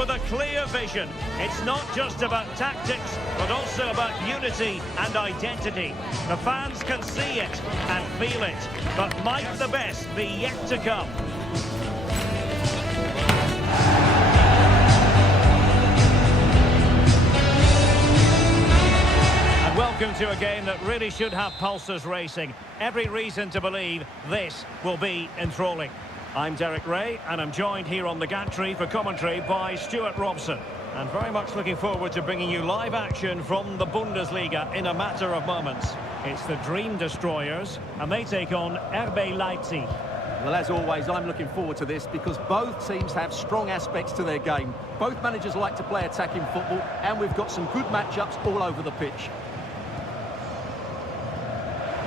with a clear vision. It's not just about tactics, but also about unity and identity. The fans can see it and feel it, but might the best be yet to come? And welcome to a game that really should have pulses racing. Every reason to believe this will be enthralling. I'm Derek Ray, and I'm joined here on the gantry for commentary by Stuart Robson. And very much looking forward to bringing you live action from the Bundesliga in a matter of moments. It's the Dream Destroyers, and they take on RB Leipzig. Well, as always, I'm looking forward to this because both teams have strong aspects to their game. Both managers like to play attacking football, and we've got some good matchups all over the pitch.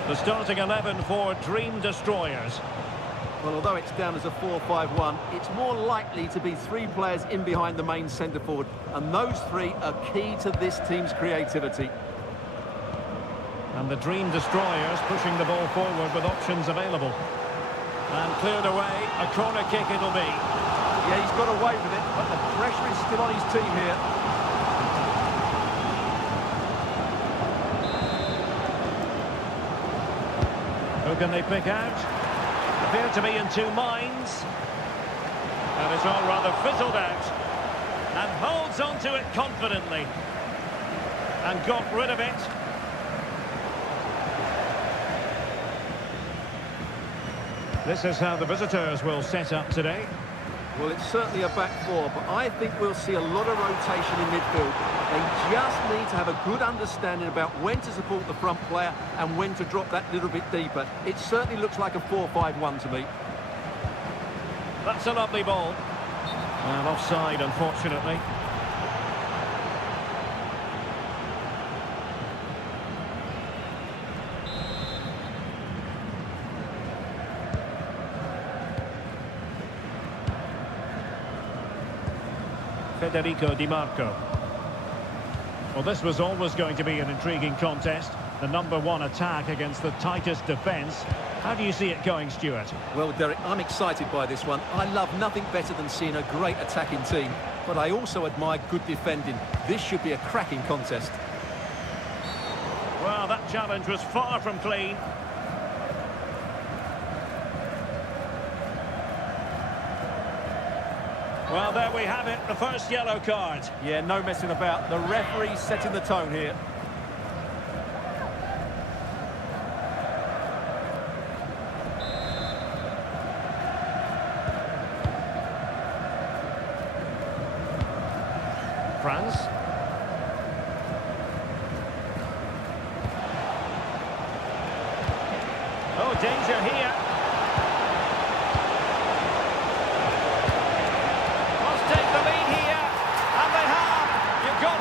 The starting 11 for Dream Destroyers. Well, although it's down as a 4-5-1, it's more likely to be three players in behind the main centre-forward, and those three are key to this team's creativity. And the Dream Destroyers pushing the ball forward with options available. And cleared away, a corner kick it'll be. Yeah, he's got away with it, but the pressure is still on his team here. Who can they pick out? Appear to be in two minds. And it's all rather fizzled out. And holds on to it confidently. And got rid of it. This is how the visitors will set up today. Well, it's certainly a back four, but I think we'll see a lot of rotation in midfield. They just need to have a good understanding about when to support the front player and when to drop that little bit deeper. It certainly looks like a 4-5-1 to me. That's a lovely ball. And offside, unfortunately. Federico Di Marco. Well, this was always going to be an intriguing contest. The number one attack against the tightest defence. How do you see it going, Stuart? Well, Derek, I'm excited by this one. I love nothing better than seeing a great attacking team, but I also admire good defending. This should be a cracking contest. Well, that challenge was far from clean. Well, there we have it, the first yellow card. Yeah, no messing about. The referee's setting the tone here. France. Oh, danger here.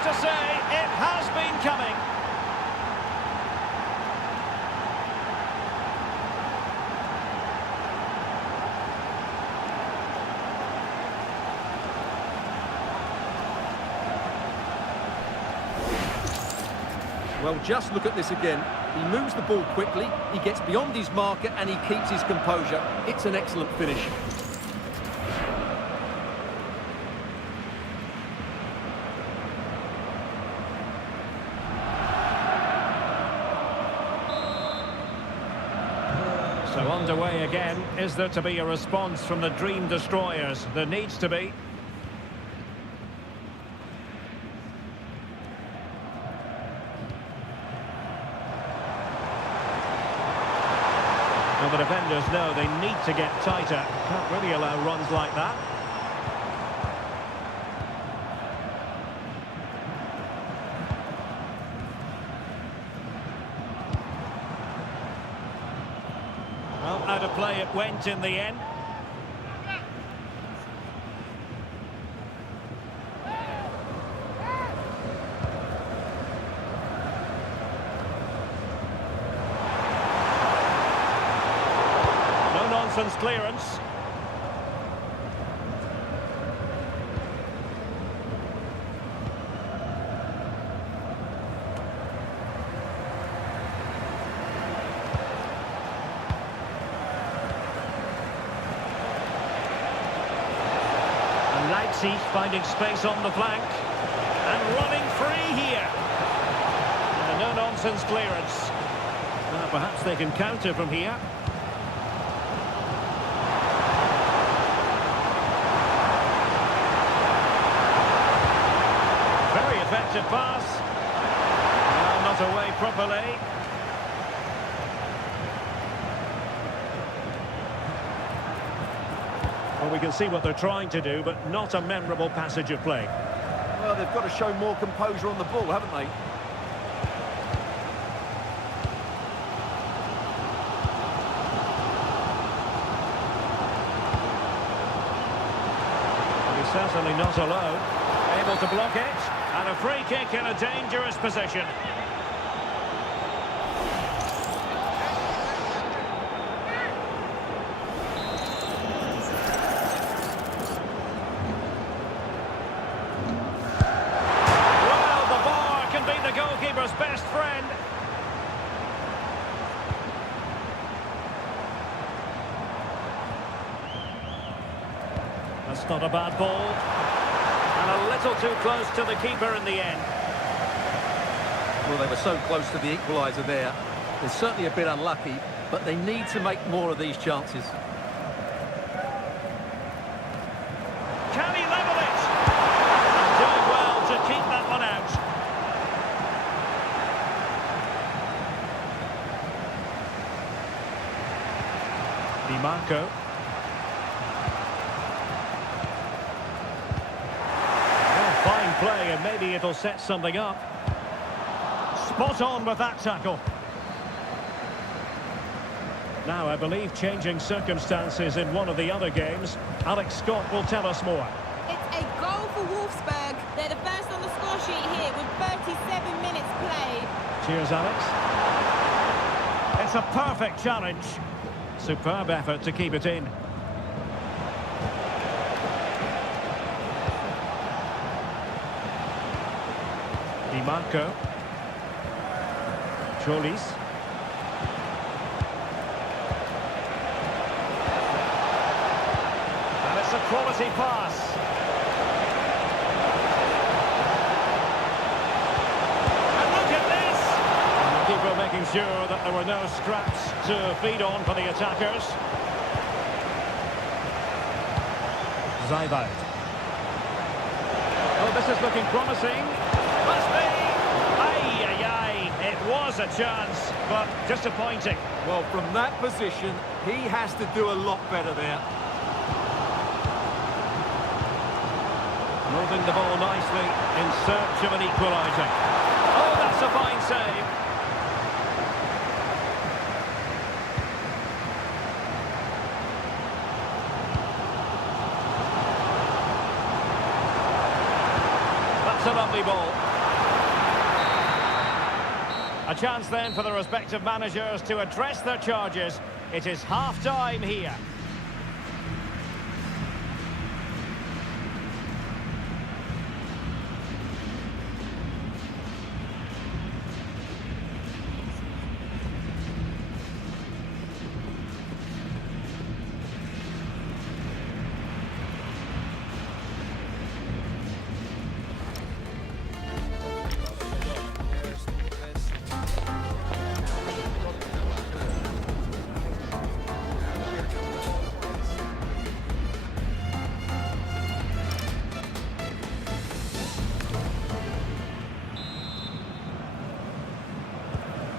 To say it has been coming. Well, just look at this again. He moves the ball quickly, he gets beyond his marker and he keeps his composure. It's an excellent finish. So underway again. Is there to be a response from the Dream Destroyers? There needs to be. Well, the defenders know they need to get tighter. Can't really allow runs like that. Well, out of play it went in the end. No nonsense clearance. Leipzig finding space on the flank. And running free here. And a no-nonsense clearance. Perhaps they can counter from here. Very effective pass. Not away properly. Well, we can see what they're trying to do, but not a memorable passage of play. Well, they've got to show more composure on the ball, haven't they? Well, he's certainly not alone. Able to block it. And a free kick in a dangerous position. Goalkeeper's best friend. That's not a bad ball. And a little too close to the keeper in the end. Well, they were so close to the equaliser there. They're certainly a bit unlucky, but they need to make more of these chances. Can he level it? Doing well to keep that one out. Marco. Oh, fine play, and maybe it'll set something up. Spot on with that tackle. Now, I believe changing circumstances in one of the other games. Alex Scott will tell us more. It's a goal for Wolfsburg. They're the first on the score sheet here with 37 minutes played. Cheers, Alex. It's a perfect challenge. Superb effort to keep it in. Di Marco. Cholis. And it's a quality pass. And look at this! And the keeper making sure that there were no scraps to feed on for the attackers. Zajbald. Oh, this is looking promising. Must be. Aye, aye, aye. It was a chance, but disappointing. Well, from that position, he has to do a lot better there. Moving the ball nicely in search of an equaliser. Oh, that's a fine save. That's a lovely ball. A chance then for the respective managers to address their charges. It is half-time here.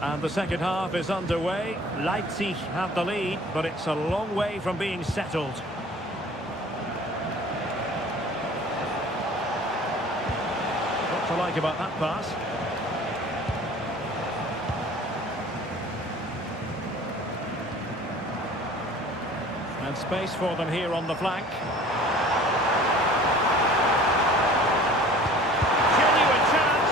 And the second half is underway. Leipzig have the lead, but it's a long way from being settled. What to like about that pass? And space for them here on the flank. Genuine chance.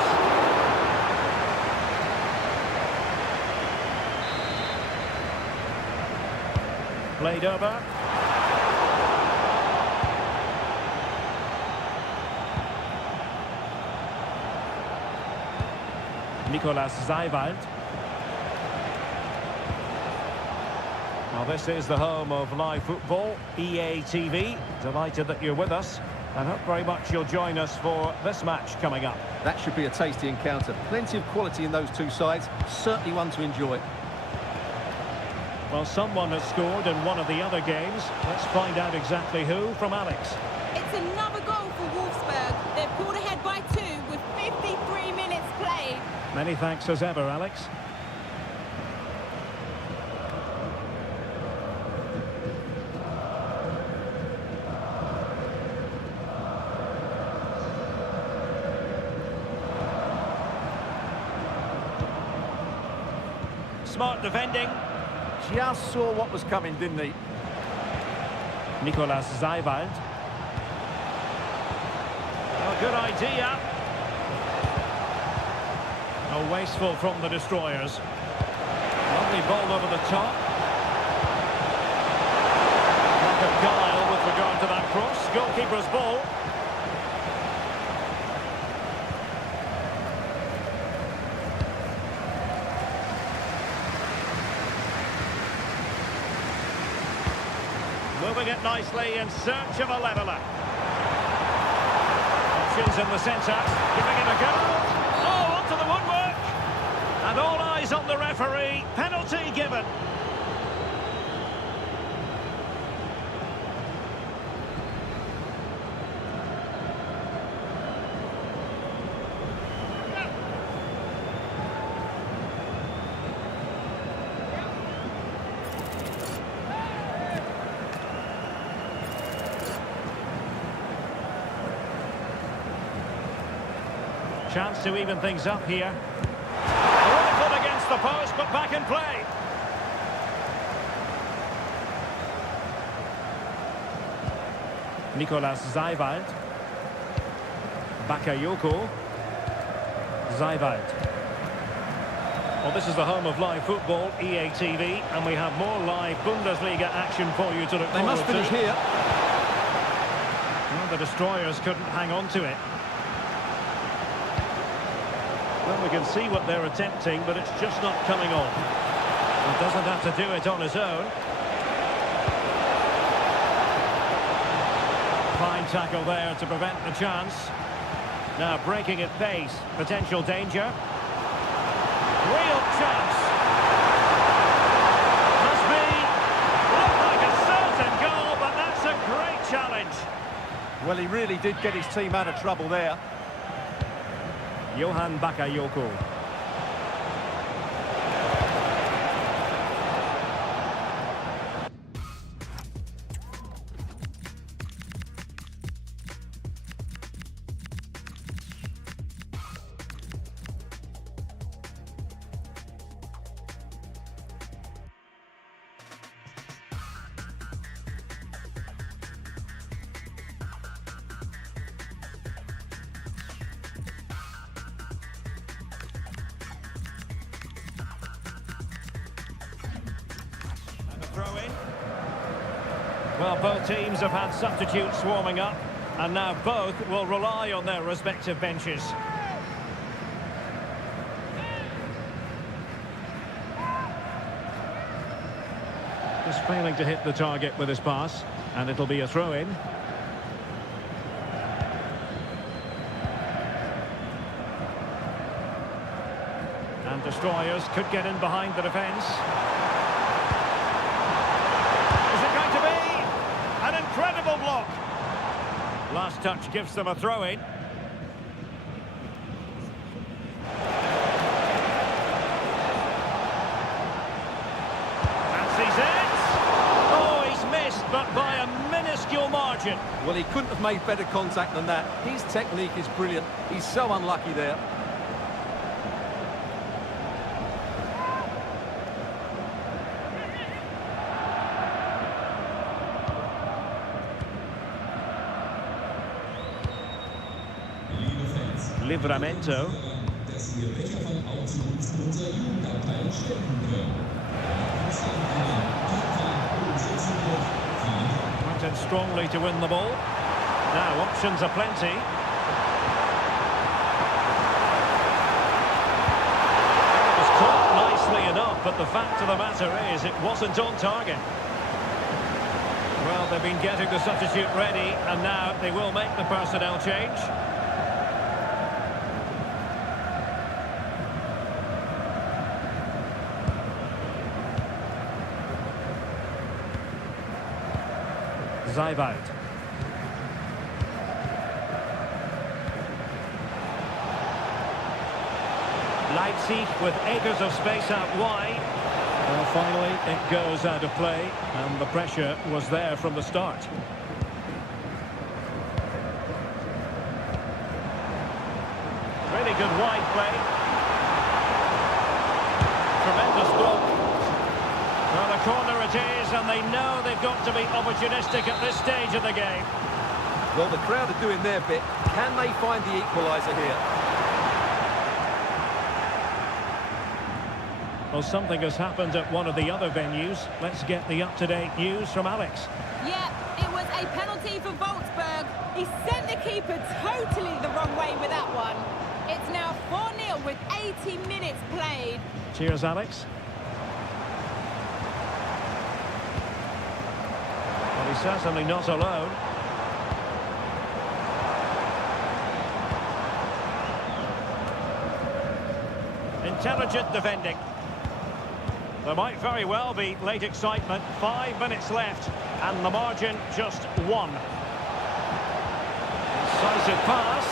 Played over. Nicolas Zajbald. Well, this is the home of live football, EA TV. Delighted that you're with us. I hope very much you'll join us for this match coming up. That should be a tasty encounter. Plenty of quality in those two sides. Certainly one to enjoy. Well, someone has scored in one of the other games. Let's find out exactly who from Alex. It's another goal for Wolfsburg. They've pulled ahead by 2 with 53 minutes played. Many thanks as ever, Alex. Smart defending. Just saw what was coming, didn't he? Nicolas Zeiwald. Oh, good idea. Oh, wasteful from the destroyers. Lovely ball over the top. Lack of guile with regard to that cross. Goalkeeper's ball. Moving it nicely in search of a leveller. Options in the centre, giving it a go. Oh, onto the woodwork. And all eyes on the referee. Penalty given. Chance to even things up here. Rifled against the post, but back in play. Nicolas Zeiwald. Bakayoko. Zeiwald. Well, this is the home of live football, EA TV, and we have more live Bundesliga action for you to look forward to. They must finish here. Well, the destroyers couldn't hang on to it. Well, we can see what they're attempting, but it's just not coming off. He doesn't have to do it on his own. Fine tackle there to prevent the chance. Now breaking at pace. Potential danger. Real chance. Must be. Looked like a certain goal, but that's a great challenge. Well, he really did get his team out of trouble there. Johan Bakayoko. Throw in. Well, both teams have had substitutes warming up, and now both will rely on their respective benches. Just failing to hit the target with his pass, and it'll be a throw-in. And destroyers could get in behind the defence. An incredible block. Last touch gives them a throw-in. Fancies it. Oh, he's missed, but by a minuscule margin. Well, he couldn't have made better contact than that. His technique is brilliant. He's so unlucky there. Livramento. Went in strongly to win the ball. Now options are plenty. It was caught nicely enough, but the fact of the matter is it wasn't on target. Well, they've been getting the substitute ready, and now they will make the personnel change. Zayvoud. Leipzig with acres of space out wide. Well, finally, it goes out of play, and the pressure was there from the start. Really good wide play. Tremendous block. Well, the corner it is, and they know they've got to be opportunistic at this stage of the game. Well, the crowd are doing their bit. Can they find the equaliser here? Well, something has happened at one of the other venues. Let's get the up-to-date news from Alex. Yeah, it was a penalty for Wolfsburg. He sent the keeper totally the wrong way with that one. It's now 4-0 with 80 minutes played. Cheers, Alex. Well, he's certainly not alone. Intelligent defending. There might very well be late excitement. 5 minutes left, and the margin just 1. Decisive pass.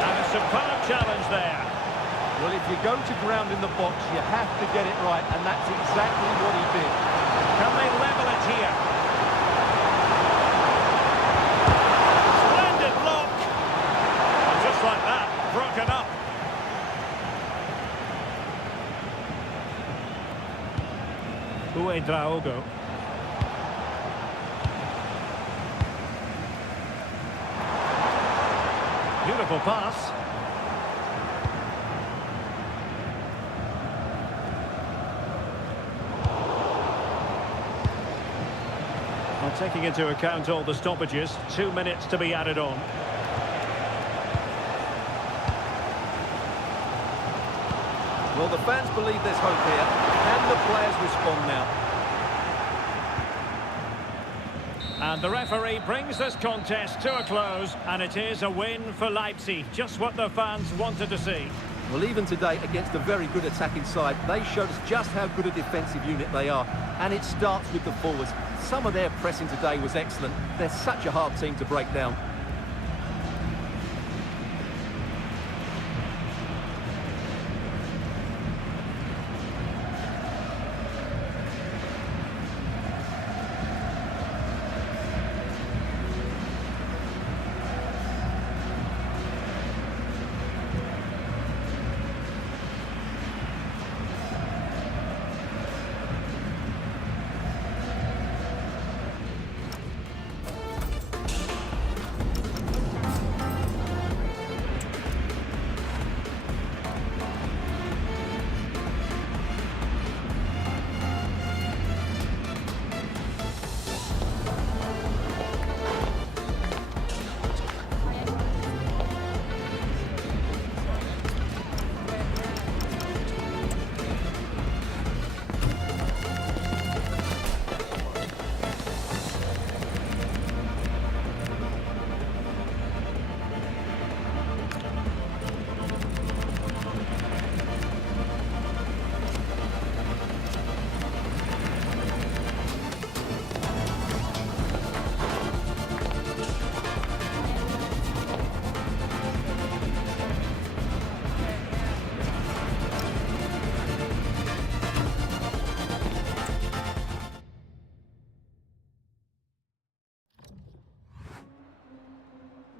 And a superb challenge there. Well, if you go to ground in the box, you have to get it right, and that's exactly what he did. Can they level it here? Splendid block. And just like that, broken up. Uedraogo. Beautiful pass. Well, taking into account all the stoppages, 2 minutes to be added on. Well, the fans believe there's hope here. Can the players respond now? And the referee brings this contest to a close, and it is a win for Leipzig. Just what the fans wanted to see. Well, even today, against a very good attacking side, they showed us just how good a defensive unit they are. And it starts with the forwards. Some of their pressing today was excellent. They're such a hard team to break down.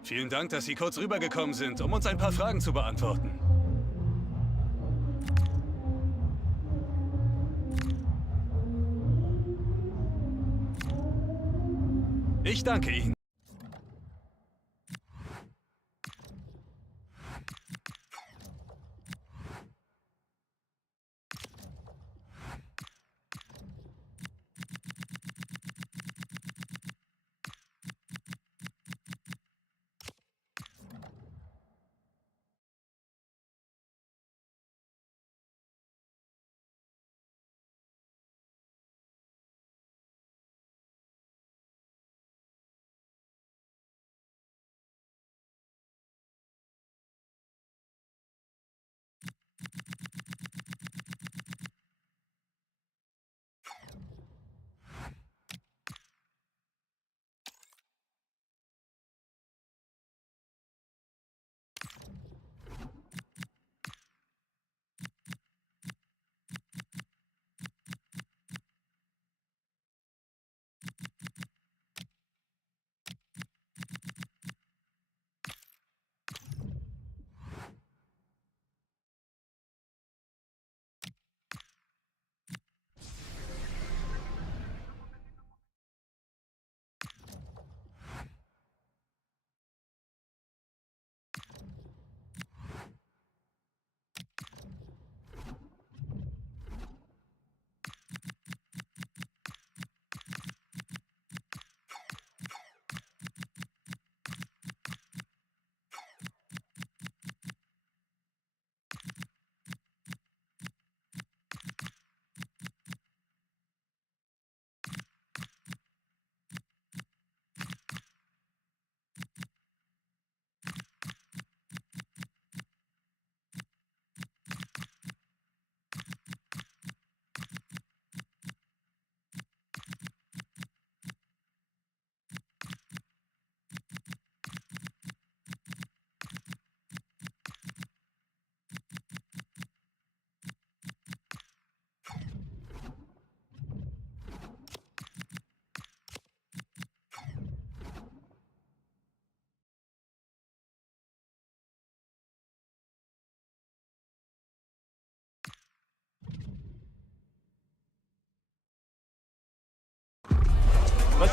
Vielen Dank, dass Sie kurz rübergekommen sind, um uns ein paar Fragen zu beantworten. Ich danke Ihnen.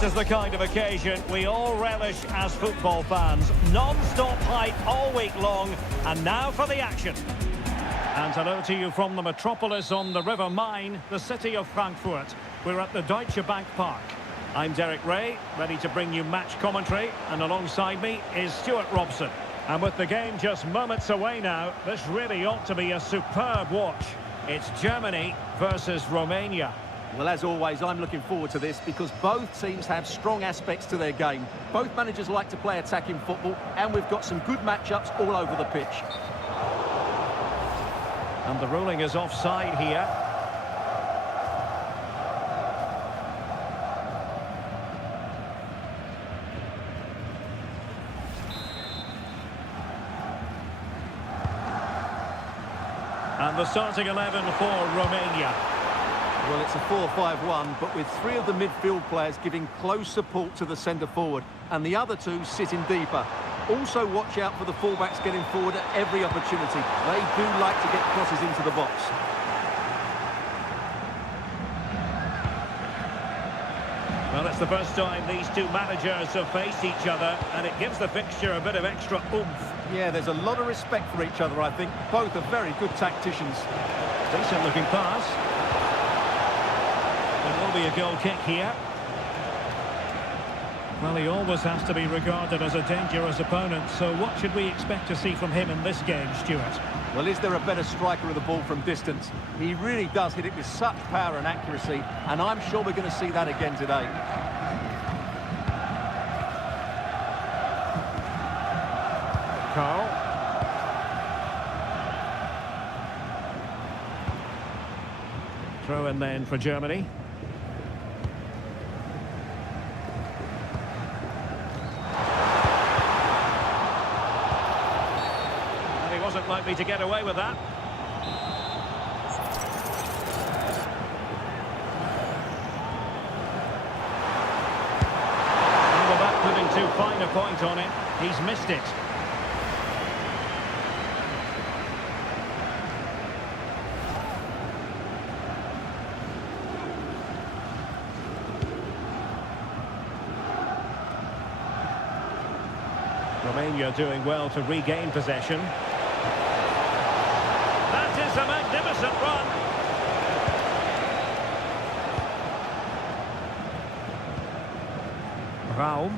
This is the kind of occasion we all relish as football fans. Non-stop hype all week long, and now for the action. And hello to you from the metropolis on the River Main, the city of Frankfurt. We're at the Deutsche Bank Park. I'm Derek Ray, ready to bring you match commentary, and alongside me is Stuart Robson. And with the game just moments away now, this really ought to be a superb watch. It's Germany versus Romania. Well, as always, I'm looking forward to this because both teams have strong aspects to their game. Both managers like to play attacking football, and we've got some good matchups all over the pitch. And the ruling is offside here. And the starting 11 for Romania. Well, it's a 4-5-1, but with three of the midfield players giving close support to the centre-forward, and the other two sitting deeper. Also watch out for the fullbacks getting forward at every opportunity. They do like to get crosses into the box. Well, it's the first time these two managers have faced each other, and it gives the fixture a bit of extra oomph. Yeah, there's a lot of respect for each other, I think. Both are very good tacticians. Decent looking pass. There will be a goal kick here. Well, he always has to be regarded as a dangerous opponent, so what should we expect to see from him in this game, Stuart? Well, is there a better striker of the ball from distance? He really does hit it with such power and accuracy, and I'm sure we're going to see that again today. Carl. Throw in then for Germany. Wasn't likely to get away with that. And without putting too fine a point on it, he's missed it. Romania doing well to regain possession. It's a magnificent run. Raum.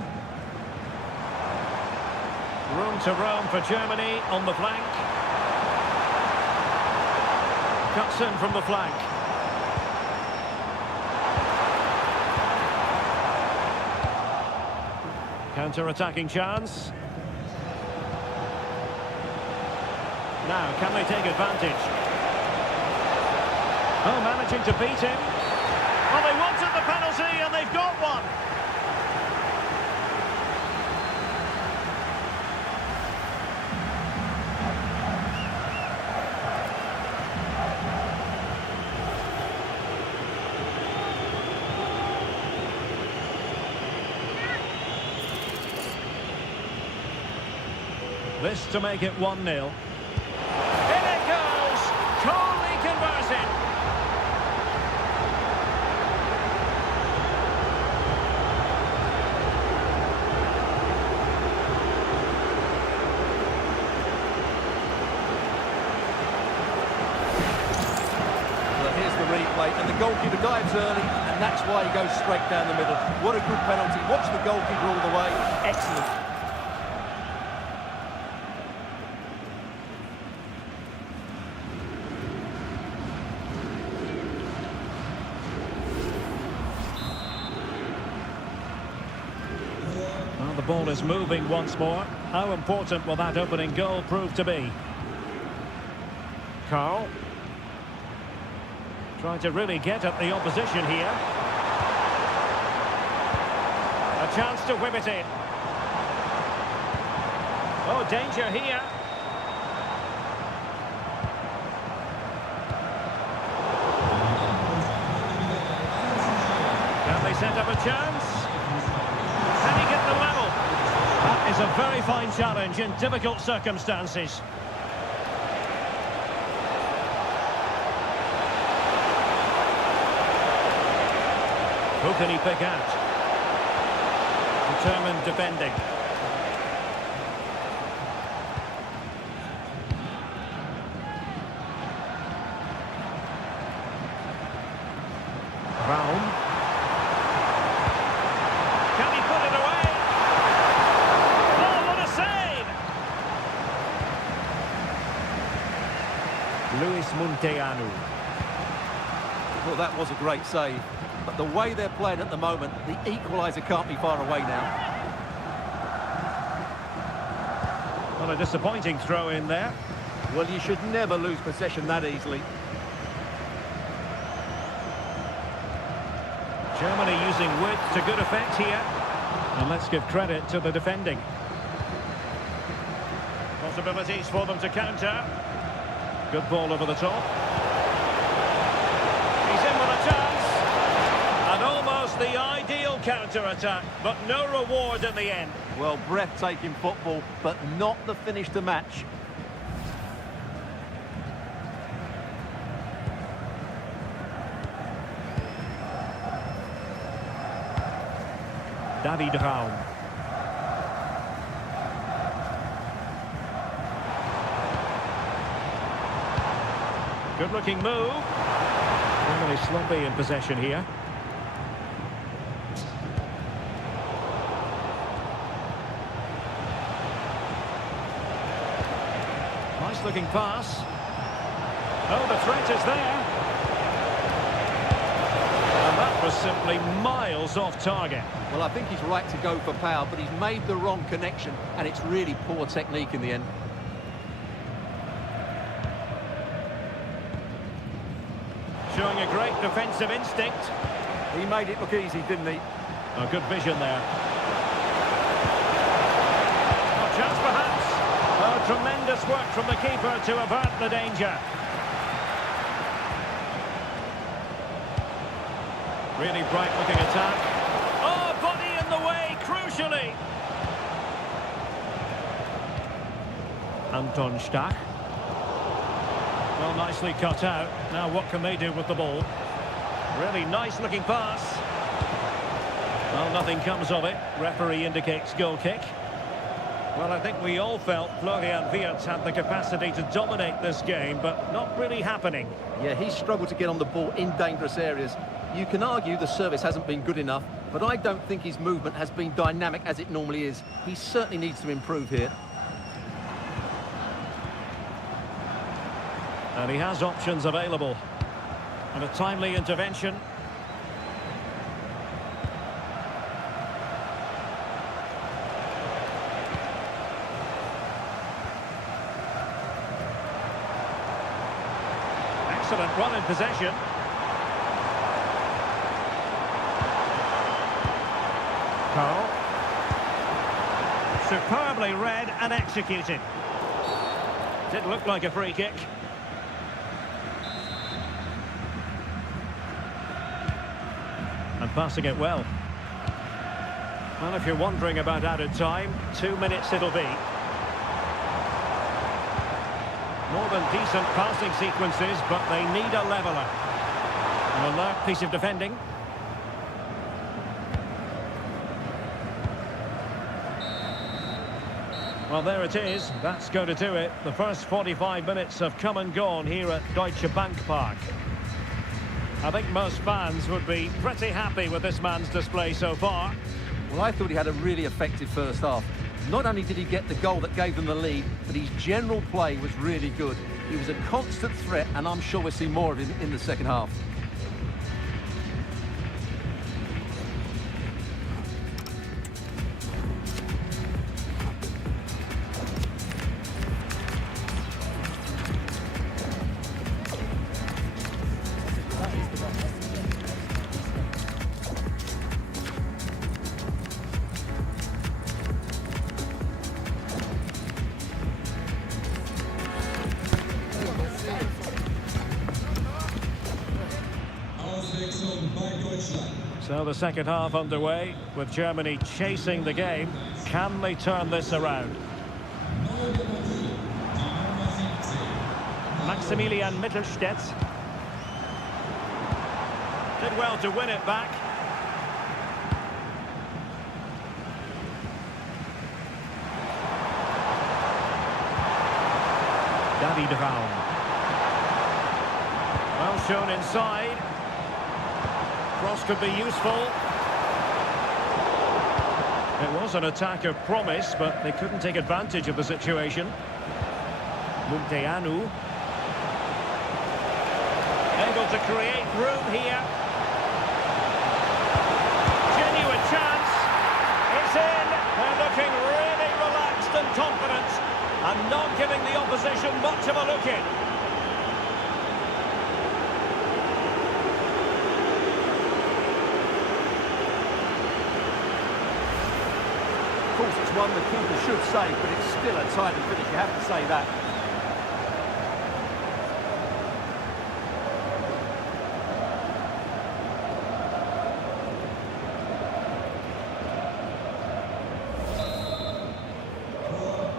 Room to roam for Germany on the flank. Cuts in from the flank. Counter-attacking chance. Now, can they take advantage? Oh, managing to beat him. Well, they wanted the penalty, and they've got one. This to make it 1-0. And the goalkeeper dives early, and that's why he goes straight down the middle. What a good penalty. Watch the goalkeeper all the way. Excellent. Well, the ball is moving once more. How important will that opening goal prove to be? Carl. Trying to really get at the opposition here. A chance to whip it in. Oh, danger here. Can they set up a chance? Can he get the level? That is a very fine challenge in difficult circumstances. Who can he pick out? Determined defending. Brown. Can he put it away? Oh, what a save! Luis Munteanu. Well, that was a great save. But the way they're playing at the moment, the equaliser can't be far away now. Well, a disappointing throw in there. Well, you should never lose possession that easily. Germany using width to good effect here. And let's give credit to the defending. Possibilities for them to counter. Good ball over the top. He's in with a chance. And almost the ideal counter-attack, but no reward in the end. Well, breathtaking football, but not the finish to match. David Raum. Good-looking move. Really sloppy in possession here. Nice-looking pass. Oh, the threat is there. And that was simply miles off target. Well, I think he's right to go for power, but he's made the wrong connection, and it's really poor technique in the end. Showing a great defensive instinct. He made it look easy, didn't he? Oh, good vision there. Oh, chance perhaps. Oh, tremendous work from the keeper to avert the danger. Really bright-looking attack. Oh, body in the way, crucially. Anton Stach. Well, nicely cut out. Now what can they do with the ball? Really nice-looking pass. Well, nothing comes of it. Referee indicates goal kick. Well, I think we all felt Florian Wirtz had the capacity to dominate this game, but not really happening. Yeah, he struggled to get on the ball in dangerous areas. You can argue the service hasn't been good enough, but I don't think his movement has been dynamic as it normally is. He certainly needs to improve here. And he has options available. And a timely intervention. Excellent run in possession. Carl. Superbly read and executed. Did look like a free kick. And passing it well. Well, if you're wondering about added time, 2 minutes it'll be. More than decent passing sequences, but they need a leveller. An alert piece of defending. Well, there it is. That's going to do it. The first 45 minutes have come and gone here at Deutsche Bank Park. I think most fans would be pretty happy with this man's display so far. Well, I thought he had a really effective first half. Not only did he get the goal that gave them the lead, but his general play was really good. He was a constant threat, and I'm sure we'll see more of him in the second half. So the second half underway, with Germany chasing the game. Can they turn this around? Maximilian Mittelstädt did well to win it back. David Raum. Well shown inside. Cross could be useful. It was an attack of promise, but they couldn't take advantage of the situation. Munteanu. Able to create room here. Genuine chance. It's in. They're looking really relaxed and confident, and not giving the opposition much of a look in. Of course, it's one the keeper should save, but it's still a tidy finish, you have to say that.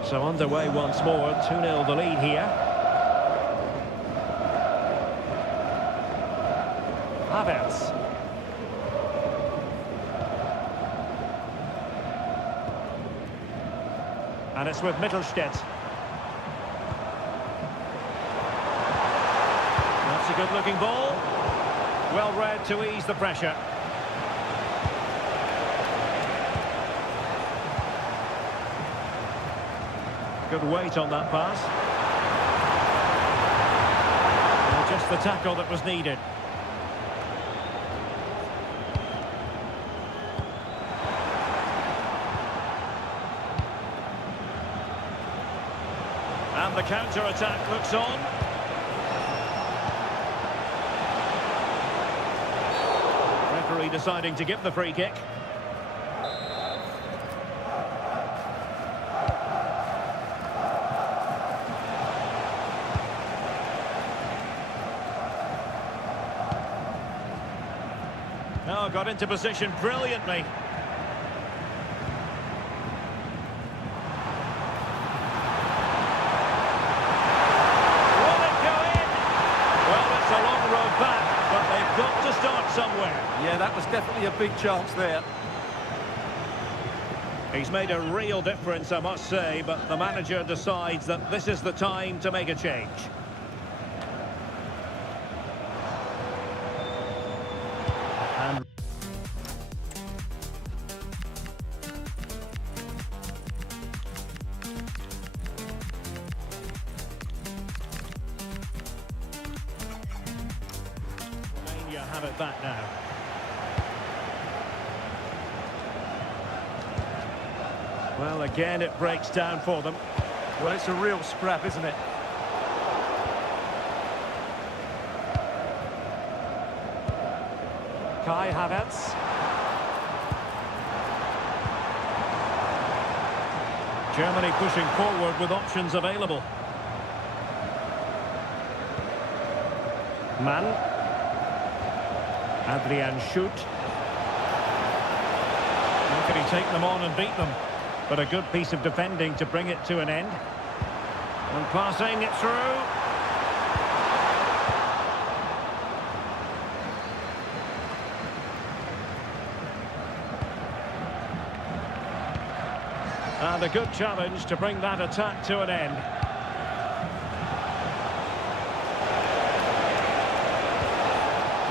So underway once more, 2-0 the lead here. Havertz. And it's with Mittelstädt. That's a good-looking ball. Well read to ease the pressure. Good weight on that pass. And just the tackle that was needed. And the counter-attack looks on. Referee deciding to give the free kick. Oh, got into position brilliantly. Got to start somewhere. Yeah, that was definitely a big chance there. He's made a real difference, I must say, but the manager decides that this is the time to make a change. And have it back now. Well, again, it breaks down for them. Well, it's a real scrap, isn't it? Kai Havertz. Germany pushing forward with options available. Mann. Adrian Schutt. How can he take them on and beat them? But a good piece of defending to bring it to an end. And passing it through. And a good challenge to bring that attack to an end.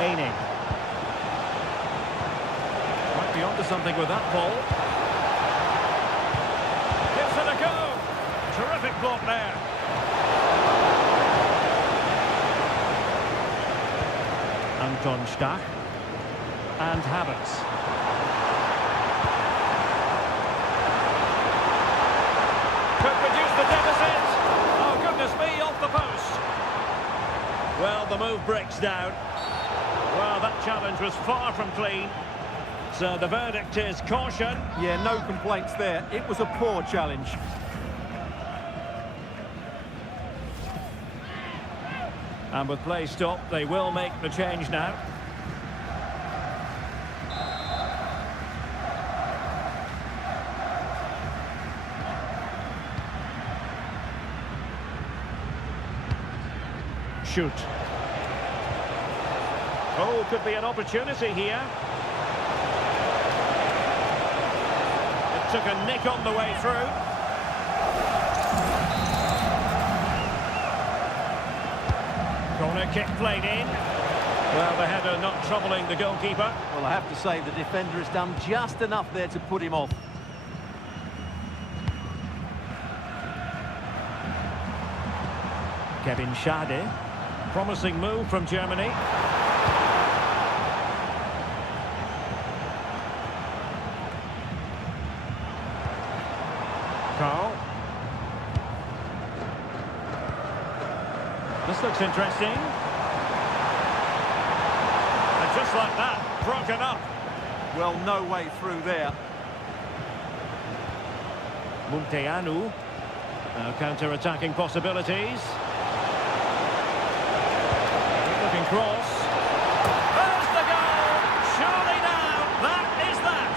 Aining. Might be onto something with that ball. Gives it a go. Terrific block there. Anton Stach. And Havertz. Could reduce the deficit. Oh, goodness me, off the post. Well, the move breaks down. Well, that challenge was far from clean. So the verdict is caution. Yeah, no complaints there. It was a poor challenge. And with play stopped, they will make the change now. Shoot. Oh, could be an opportunity here. It took a nick on the way through. Corner kick played in. Well, the header not troubling the goalkeeper. Well, I have to say the defender has done just enough there to put him off. Kevin Schade. Promising move from Germany. Carl. This looks interesting. And just like that, broken up. Well, no way through there. Munteanu. Now counter-attacking possibilities. Looking cross. There's the goal! Surely now, that is that!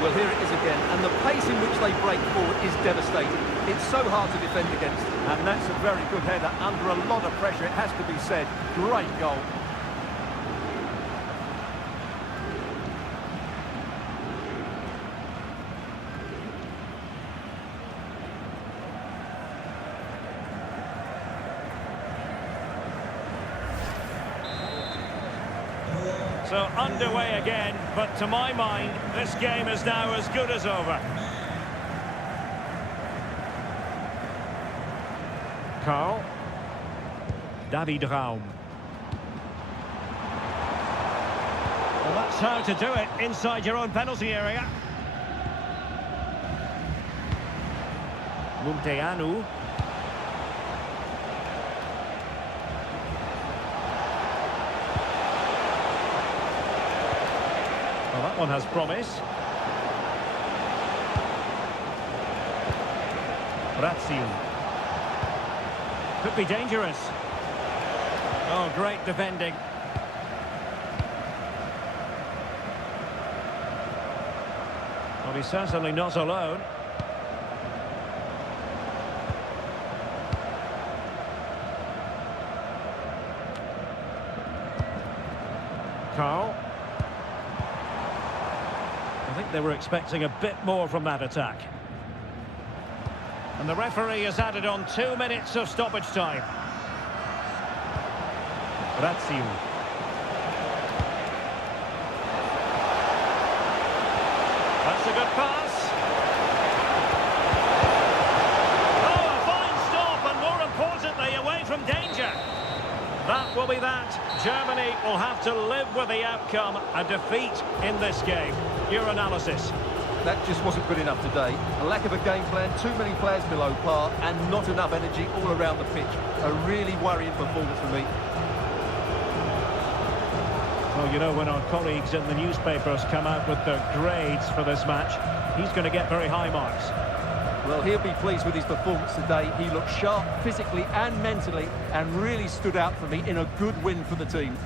Well, here it is again, and the pace in which they break forward is devastating. It's so hard to defend against. And that's a very good header, under a lot of pressure, it has to be said. Great goal. So underway again, but to my mind, this game is now as good as over. Carl. David Raum. Well, that's how to do it inside your own penalty area. Munteanu. Well, that one has promise. Razio. Could be dangerous. Oh, great defending. Well, he's certainly not alone. Carl. I think they were expecting a bit more from that attack. And the referee has added on 2 minutes of stoppage time. Razio. That's a good pass. Oh, a fine stop, and more importantly, away from danger. That will be that. Germany will have to live with the outcome, a defeat in this game. Your analysis. That just wasn't good enough today. A lack of a game plan, too many players below par, and not enough energy all around the pitch. A really worrying performance for me. Well, you know, when our colleagues in the newspapers come out with their grades for this match, he's going to get very high marks. Well, he'll be pleased with his performance today. He looked sharp physically and mentally, and really stood out for me in a good win for the team.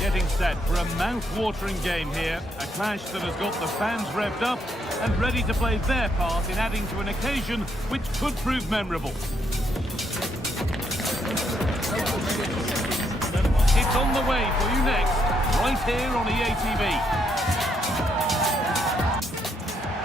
Getting set for a mouth-watering game here. A clash that has got the fans revved up and ready to play their part in adding to an occasion which could prove memorable. It's on the way for you next, right here on EA TV.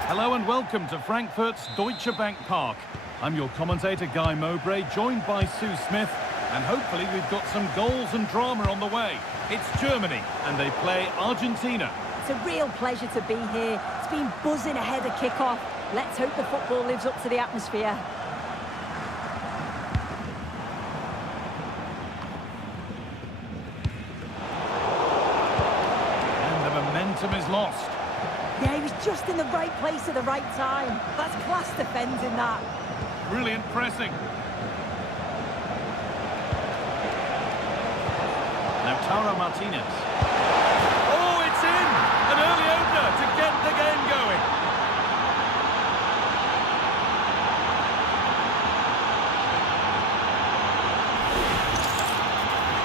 Hello and welcome to Frankfurt's Deutsche Bank Park. I'm your commentator, Guy Mowbray, joined by Sue Smith, and hopefully we've got some goals and drama on the way. It's Germany, and they play Argentina. It's a real pleasure to be here. It's been buzzing ahead of kick-off. Let's hope the football lives up to the atmosphere. And the momentum is lost. Yeah, he was just in the right place at the right time. That's class defending, that. Brilliant pressing. Now Tara Martinez. Oh, it's in! An early opener to get the game going.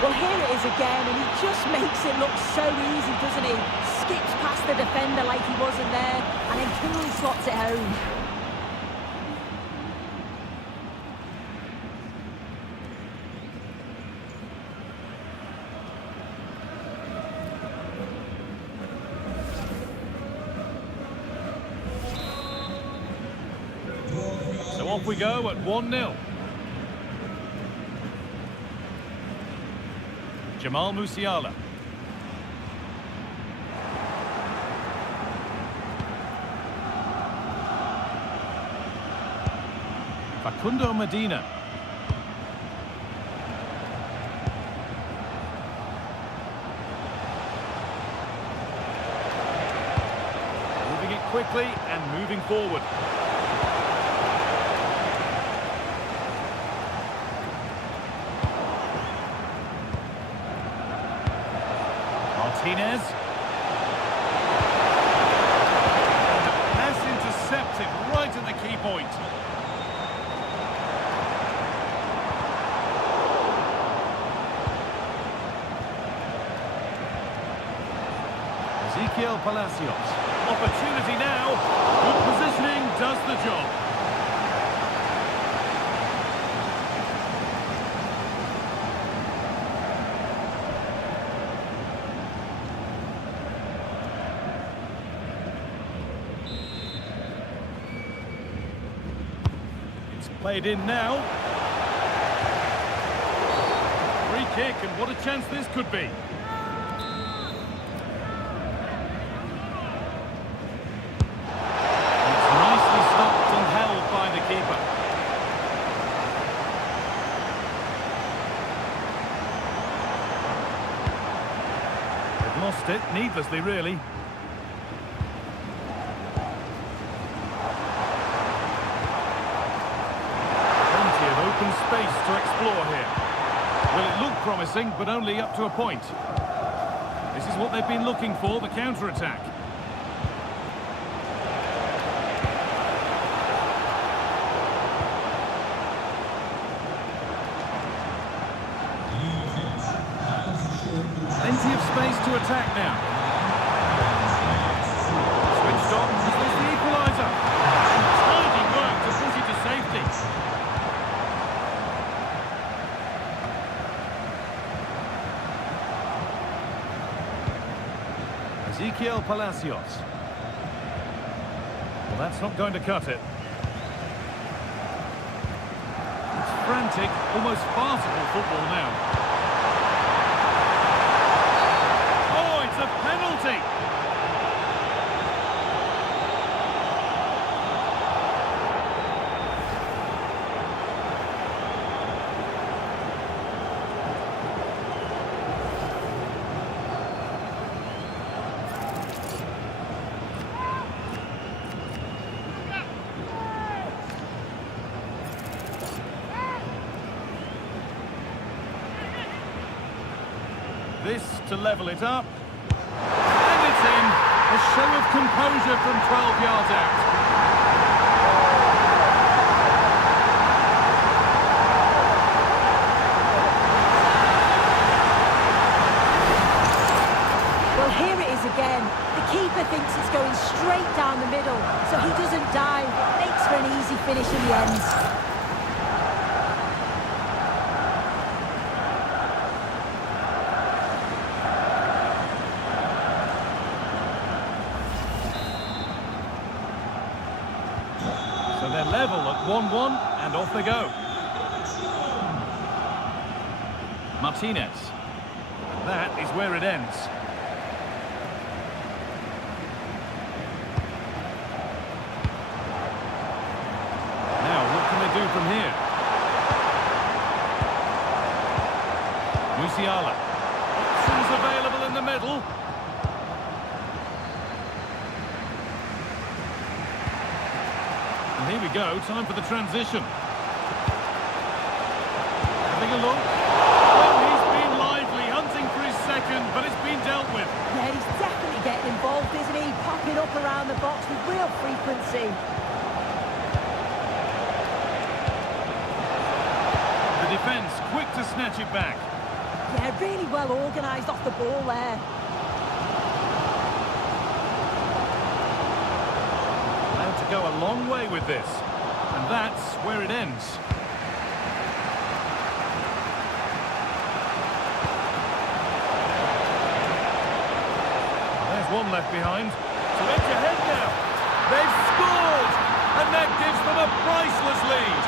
Well, here it is again, and he just makes it look so easy, doesn't he? Skips past the defender like he wasn't there, and then coolly slots it home. So off we go at 1-0. Jamal Musiala. Facundo Medina. Moving it quickly and moving forward. Martinez. And the pass intercepted right at the key point. Ezequiel Palacios. Opportunity now. Good positioning does the job. It's played in now. Free kick, and what a chance this could be. Lost it, needlessly really. Plenty of open space to explore here. Well, it looked promising, but only up to a point. This is what they've been looking for, the counter-attack. Plenty of space to attack now. Switched on, is this the equaliser? Tidy work to push it to safety. Ezequiel Palacios. Well, that's not going to cut it. It's frantic, almost farcical football now. A penalty. This to level it up. And it's in. A show of composure from 12 yards out. straight down the middle, so he doesn't dive. It makes for an easy finish in the end. So they're level at 1-1, and off they go. Martinez. That is where it ends. Now, what can they do from here? Musiala. Options available in the middle. And here we go, time for the transition. Having a look. Well, he's been lively, hunting for his second, but it's been dealt with. Yeah, he's definitely getting involved, isn't he? Popping up around the box with real frequency. The defence quick to snatch it back. Yeah, really well organised off the ball there. Allowed to go a long way with this. And that's where it ends. There's one left behind. So edge ahead now. They've scored! And that gives them a priceless lead.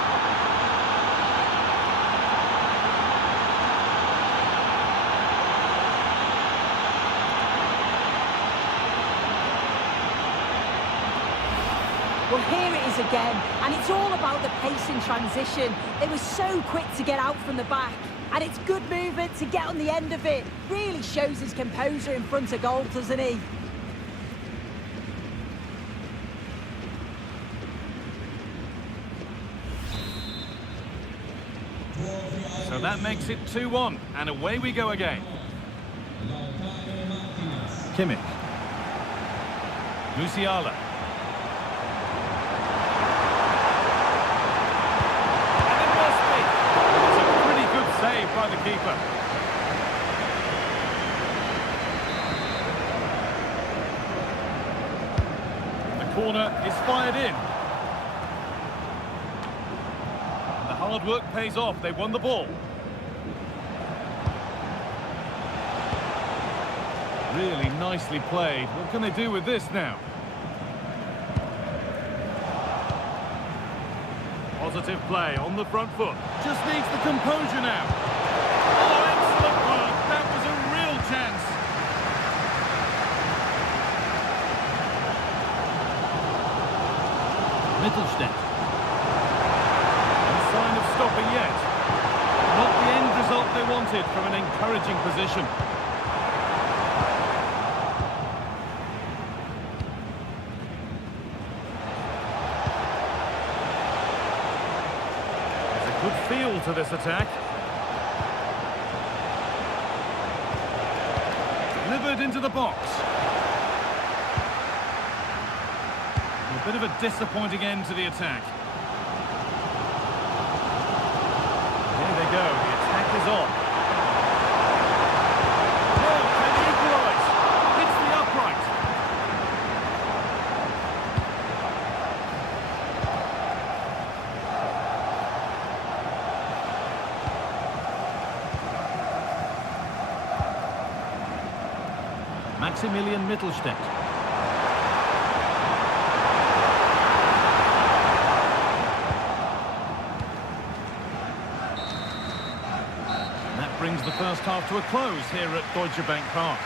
Well, here it is again, and it's all about the pace in transition. They were so quick to get out from the back, and it's good movement to get on the end of it. Really shows his composure in front of goal, doesn't he? So that makes it 2-1, and away we go again. Kimmich. Musiala. Saved by the keeper. The corner is fired in. The hard work pays off. They won the ball. Really nicely played. What can they do with this now? Positive play on the front foot. Just needs the composure now. Oh, excellent work. That was a real chance. Mittelstädt. No sign of stopping yet. Not the end result they wanted from an encouraging position. Good feel to this attack. Delivered into the box. A bit of a disappointing end to the attack. Here they go, the attack is on. Oh, can he equalise? Hits the upright. Maximilian Mittelstädt. And that brings the first half to a close here at Deutsche Bank Park.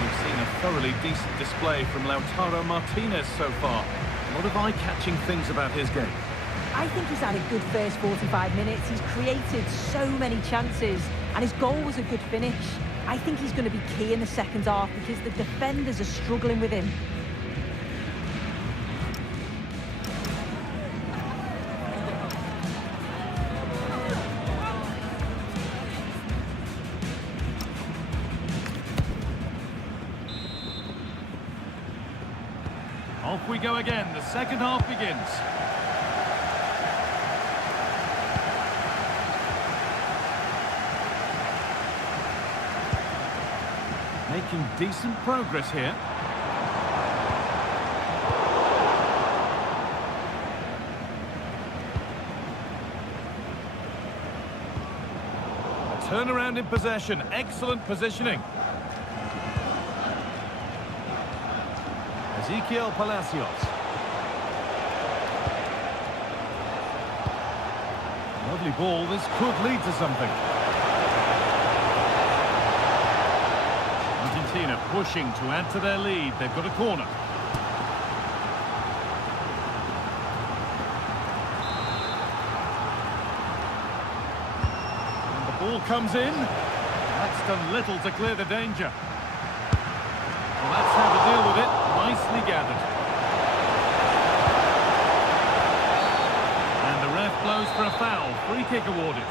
We've seen a thoroughly decent display from Lautaro Martinez so far. A lot of eye-catching things about his game. I think he's had a good first 45 minutes. He's created so many chances, and his goal was a good finish. I think he's going to be key in the second half because the defenders are struggling with him. Off we go again. The second half begins. making decent progress here. A turnaround in possession, excellent positioning. Ezequiel Palacios. Lovely ball, this could lead to something. Argentina pushing to add to their lead, they've got a corner. And the ball comes in. That's done little to clear the danger. Well, that's how to deal with it. Nicely gathered. And the ref blows for a foul. Free kick awarded.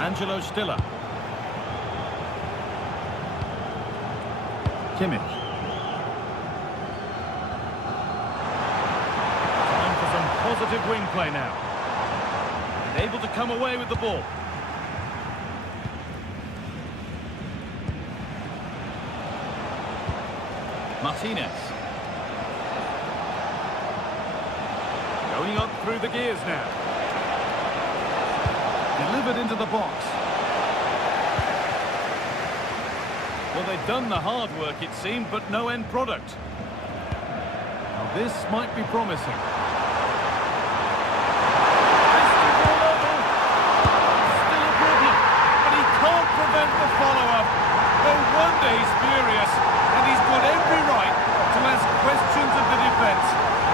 Angelo Stiller. Kimmich. Time for some positive wing play now. And able to come away with the ball. Martinez. Going up through the gears now. Delivered into the box. Well, they've done the hard work, it seemed, but no end product. Now, this might be promising. Still a problem, but he can't prevent the follow-up. No wonder he's furious. And he's got every right to ask questions of the defence.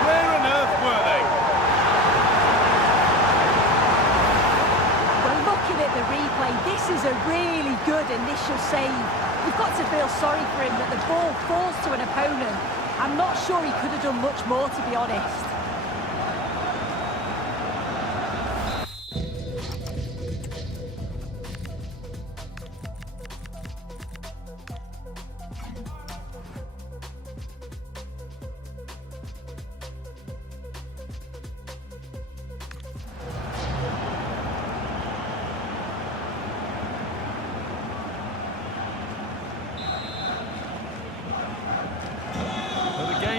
Where on earth were they? Well, looking at the replay, this is a really good initial save. You've got to feel sorry for him that the ball falls to an opponent. I'm not sure he could have done much more, to be honest.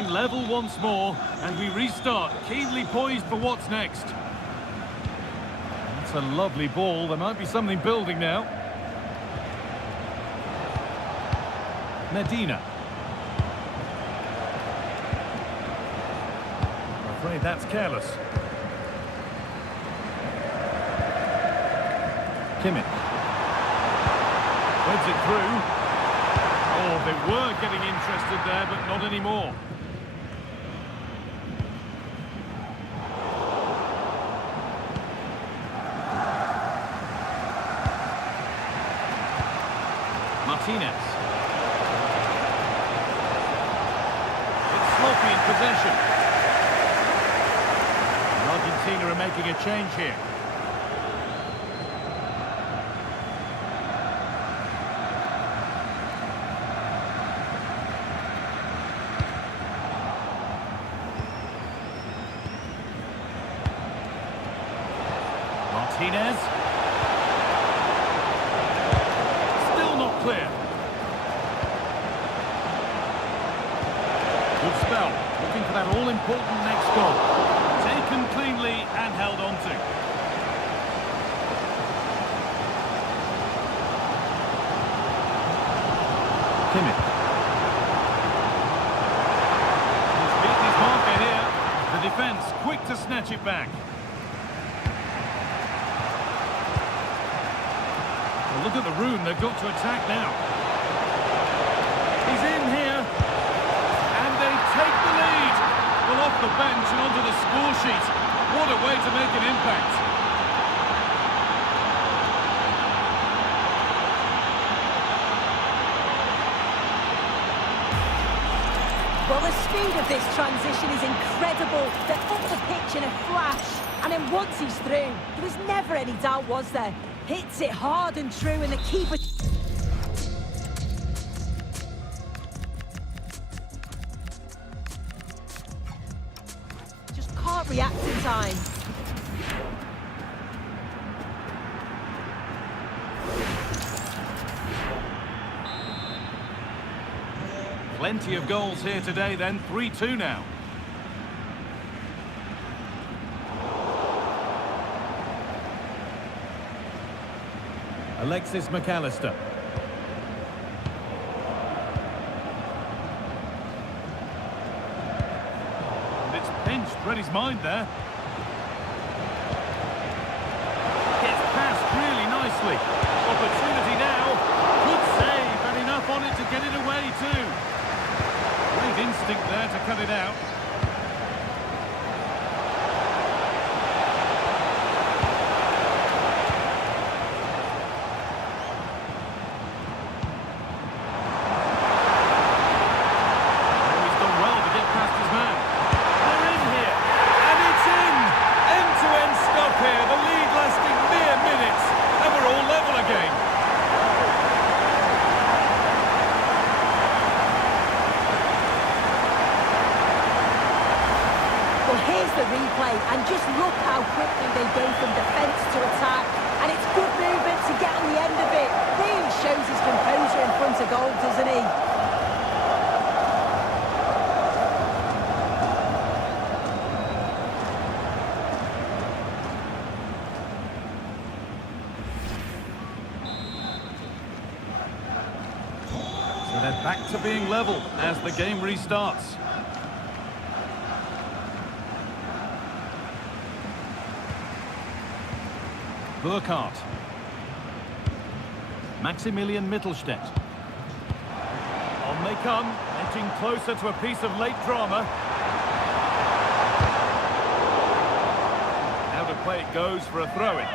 Level once more, and we restart, keenly poised for what's next. That's a lovely ball. There might be something building now. Medina. I'm afraid that's careless. Kimmich. Threads it through. Oh, they were getting interested there, but not anymore. Martinez. It's sloppy in possession. And Argentina are making a change here. Martinez. Clear. Good spell. Looking for that all-important next goal. Taken cleanly and held on to. Kimmich. He's beaten his marker here. The defence quick to snatch it back. Look at the room they've got to attack now. He's in here. And they take the lead. Well, off the bench and onto the score sheet. What a way to make an impact. Well, the speed of this transition is incredible. They're up the pitch in a flash. And then once he's through, there was never any doubt, was there? Hits it hard and true, and the keeper... just can't react in time. Plenty of goals here today then, 3-2 now. Alexis McAllister. And it's pinched, read his mind there. Gets past really nicely. Opportunity now. Good save, and enough on it to get it away too. Great instinct there to cut it out. The replay, and just look how quickly they go from defence to attack, and it's good movement to get on the end of it. Really shows his composure in front of goal, doesn't he? So they're back to being level as the game restarts. Burkhardt. Maximilian Mittelstädt. On they come, edging closer to a piece of late drama. Out of play it goes for a throw-in.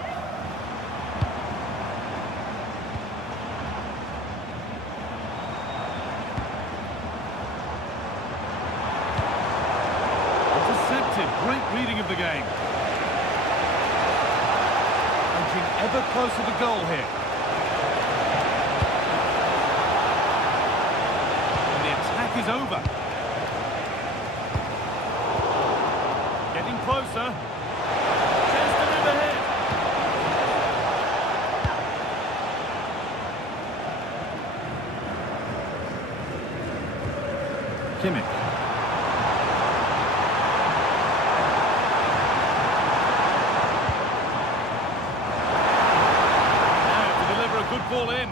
Intercepted, great reading of the game. Ever closer to goal here. And the attack is over. Getting closer. Chance to move ahead. Kimmich. Ball in.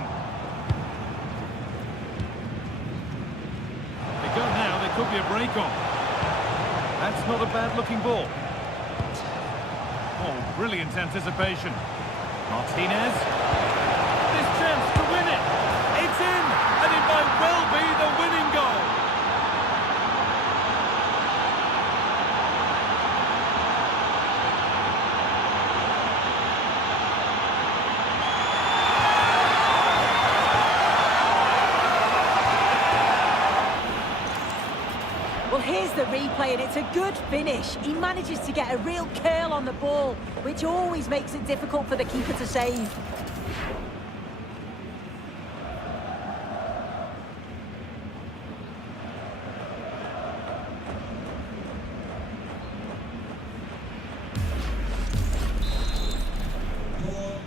They go now, there could be a break on. That's not a bad looking ball. Oh, brilliant anticipation. Martinez. This chance to win it. It's in, and it might well be the winning goal. Well, here's the replay, and it's a good finish. He manages to get a real curl on the ball, which always makes it difficult for the keeper to save.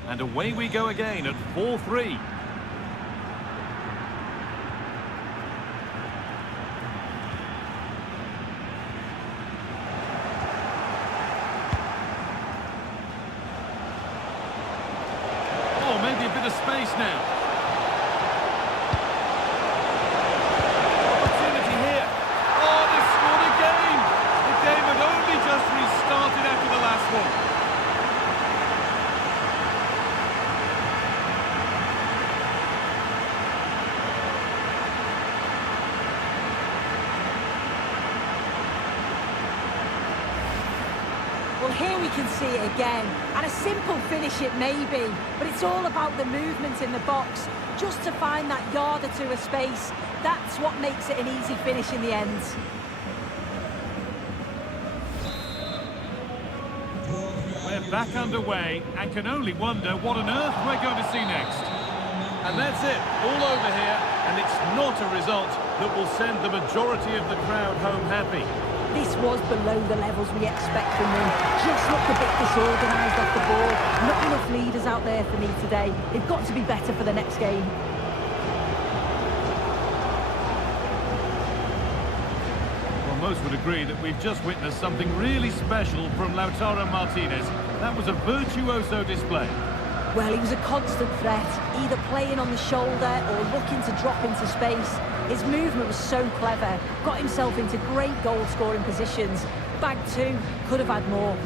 And away we go again at 4-3. Maybe a bit of space now. Opportunity here. Oh, they scored again. The game had only just restarted after the last one. Well, here we can see it again, and a simple finish it may be, but it's all about the movement in the box, just to find that yard or two of space. That's what makes it an easy finish in the end. We're back underway, and can only wonder what on earth we're going to see next. And that's it, all over here, and it's not a result that will send the majority of the crowd home happy. This was below the levels we expect from them. Just looked a bit disorganised off the ball. Not enough leaders out there for me today. They've got to be better for the next game. most would agree that we've just witnessed something really special from Lautaro Martinez. That was a virtuoso display. Well, he was a constant threat, either playing on the shoulder or looking to drop into space. His movement was so clever, got himself into great goal-scoring positions. Bag two, could have had more.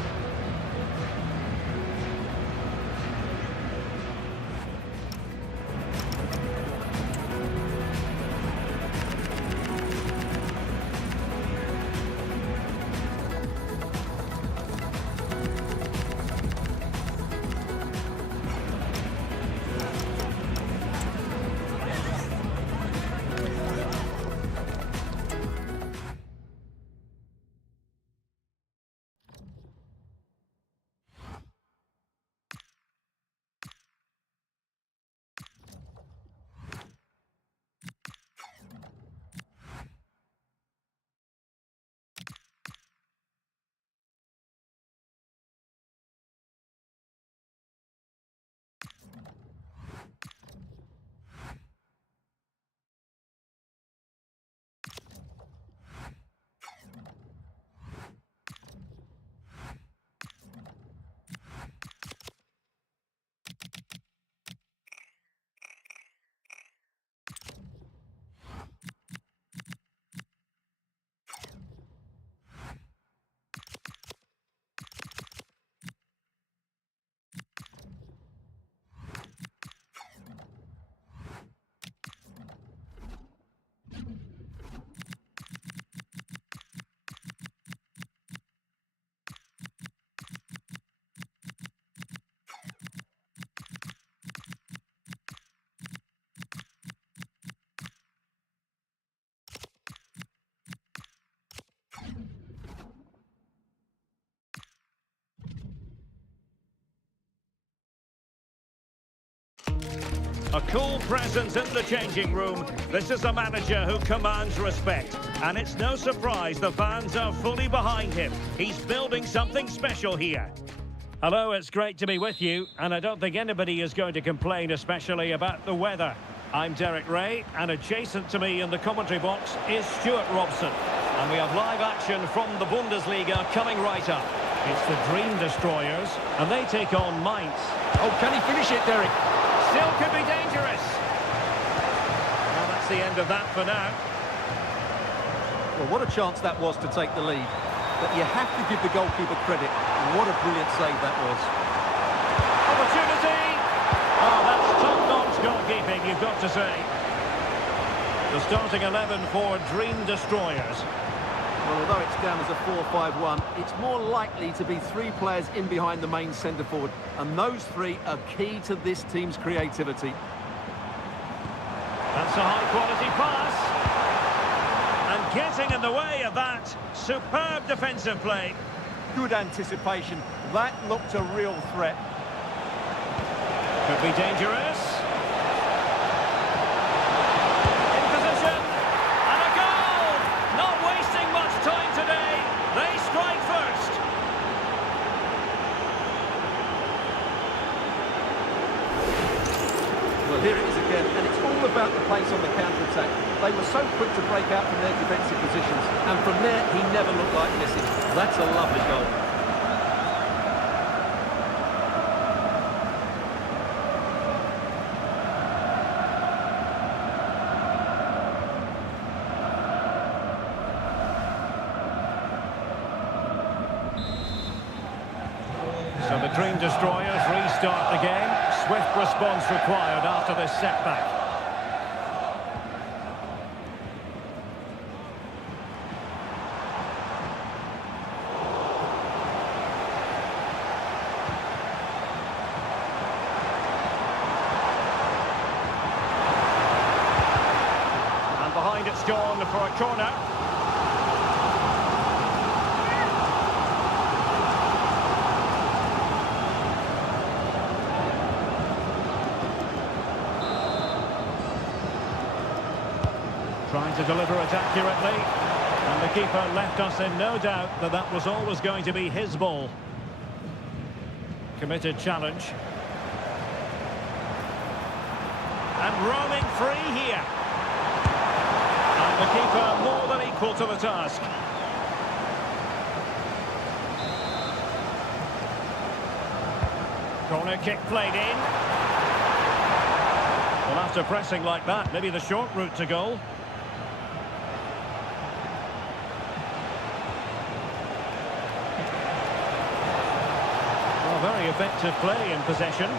A cool presence in the changing room. This is a manager who commands respect. And it's no surprise the fans are fully behind him. He's building something special here. Hello, it's great to be with you. And I don't think anybody is going to complain, especially about the weather. I'm Derek Ray, and adjacent to me in the commentary box is Stuart Robson. And we have live action from the Bundesliga coming right up. It's the Dream Destroyers, and they take on Mainz. Oh, can he finish it, Derek? Still could be dangerous. Well, that's the end of that for now. Well, what a chance that was to take the lead. But you have to give the goalkeeper credit. What a brilliant save that was. Opportunity! Oh, that's top-notch goalkeeping, you've got to say. The starting 11 for Dream Destroyers. Well, although it's down as a 4-5-1, it's more likely to be three players in behind the main centre-forward. And those three are key to this team's creativity. That's a high-quality pass. And getting in the way of that, superb defensive play. Good anticipation. That looked a real threat. Could be dangerous. In position. And a goal! Not wasting much time today. They strike first. Well, here it is again, and it's all about the pace on the counter-attack. They were so quick to break out from their defensive positions, and from there, he never looked like missing. That's a lovely goal. So the Dream Destroyers restart the game. Swift response required after this setback. And behind it's gone for a corner. Trying to deliver it accurately. And the keeper left us in no doubt that that was always going to be his ball. Committed challenge. And roaming free here. And the keeper more than equal to the task. Corner kick played in. Well, after pressing like that, maybe the short route to goal. Well, very effective play in possession,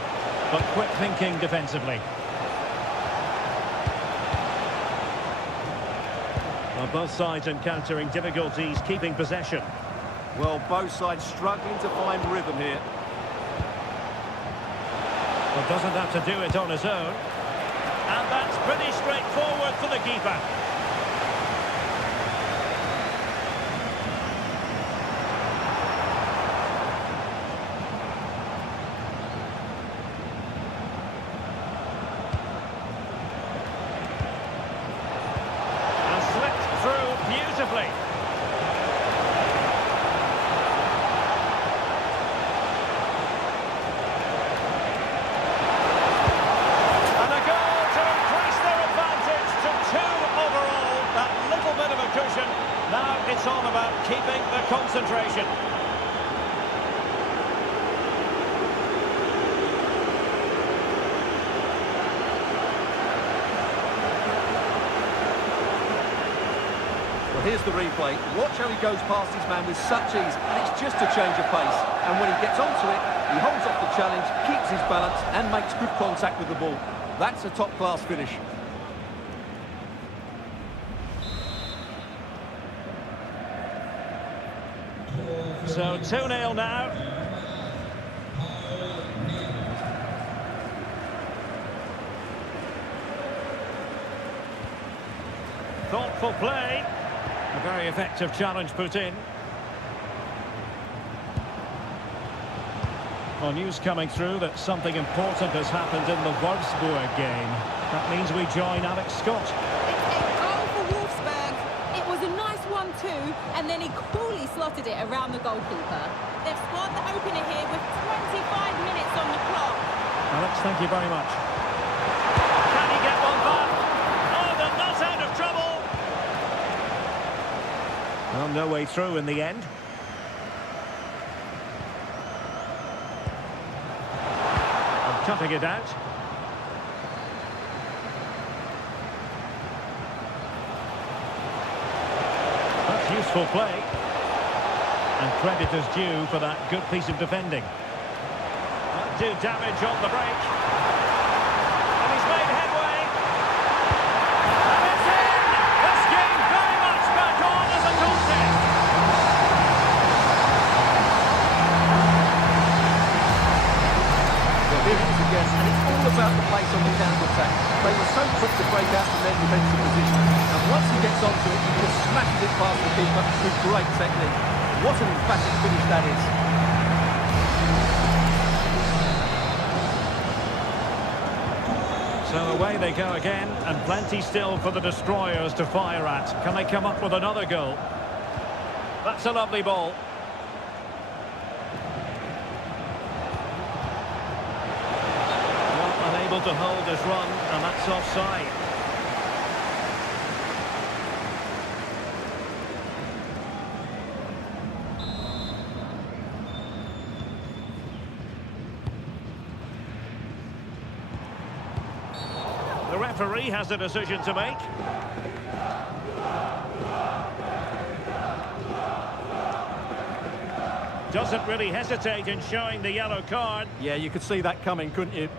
but quick thinking defensively. Well, both sides encountering difficulties keeping possession. Well, both sides struggling to find rhythm here. But doesn't have to do it on his own. And that's pretty straightforward for the keeper. And slipped through beautifully. And a goal to increase their advantage to 2 overall. That little bit of a cushion. Now it's all about keeping the concentration. Well, here's the replay. Watch how he goes past his man with such ease, and it's just a change of pace. And when he gets onto it, he holds off the challenge, keeps his balance, and makes good contact with the ball. That's a top-class finish. So 2-0 now. Thoughtful play. A very effective challenge put in. Well, news coming through that something important has happened in the Wolfsburg game. That means we join Alex Scott. It's a goal for Wolfsburg. It was a nice one too, and then he coolly slotted it around the goalkeeper. They've scored the opener here with 25 minutes on the clock. Alex, thank you very much. Can he get one back? Oh, they're not out of trouble. Well, no way through in the end. And cutting it out. That's useful play. And credit is due for that good piece of defending. That'll do damage on the break. And he's made headway. And it's in! This game very much back on as a contest. Well, here it is again, and it's all about the pace on the counter-attack. They were so quick to break out from their defensive position. And once he gets onto it, he just smashes it past the keeper with great technique. What an emphatic finish that is. So away they go again, and plenty still for the destroyers to fire at. Can they come up with another goal? That's a lovely ball. Well, unable to hold his run, and that's offside. The referee has a decision to make. Doesn't really hesitate in showing the yellow card. Yeah, you could see that coming, couldn't you?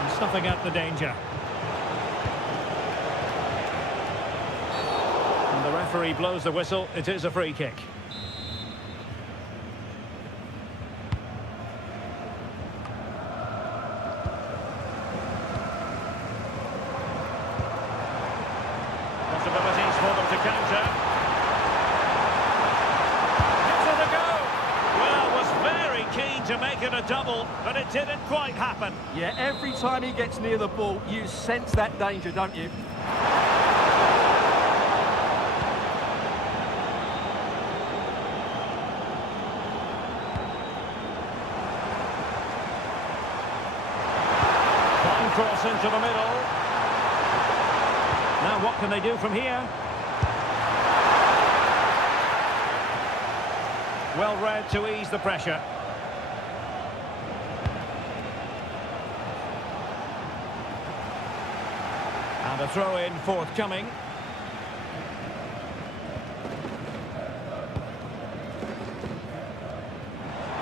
And snuffing out the danger. And the referee blows the whistle. It is a free kick. Possibilities for them to counter. Gives it a go. Well, was very keen to make it a double, but it didn't quite happen. Yeah, every time he gets near the ball, you sense that danger, don't you? Fine cross into the middle. What can they do from here? Well read to ease the pressure. And a throw-in forthcoming.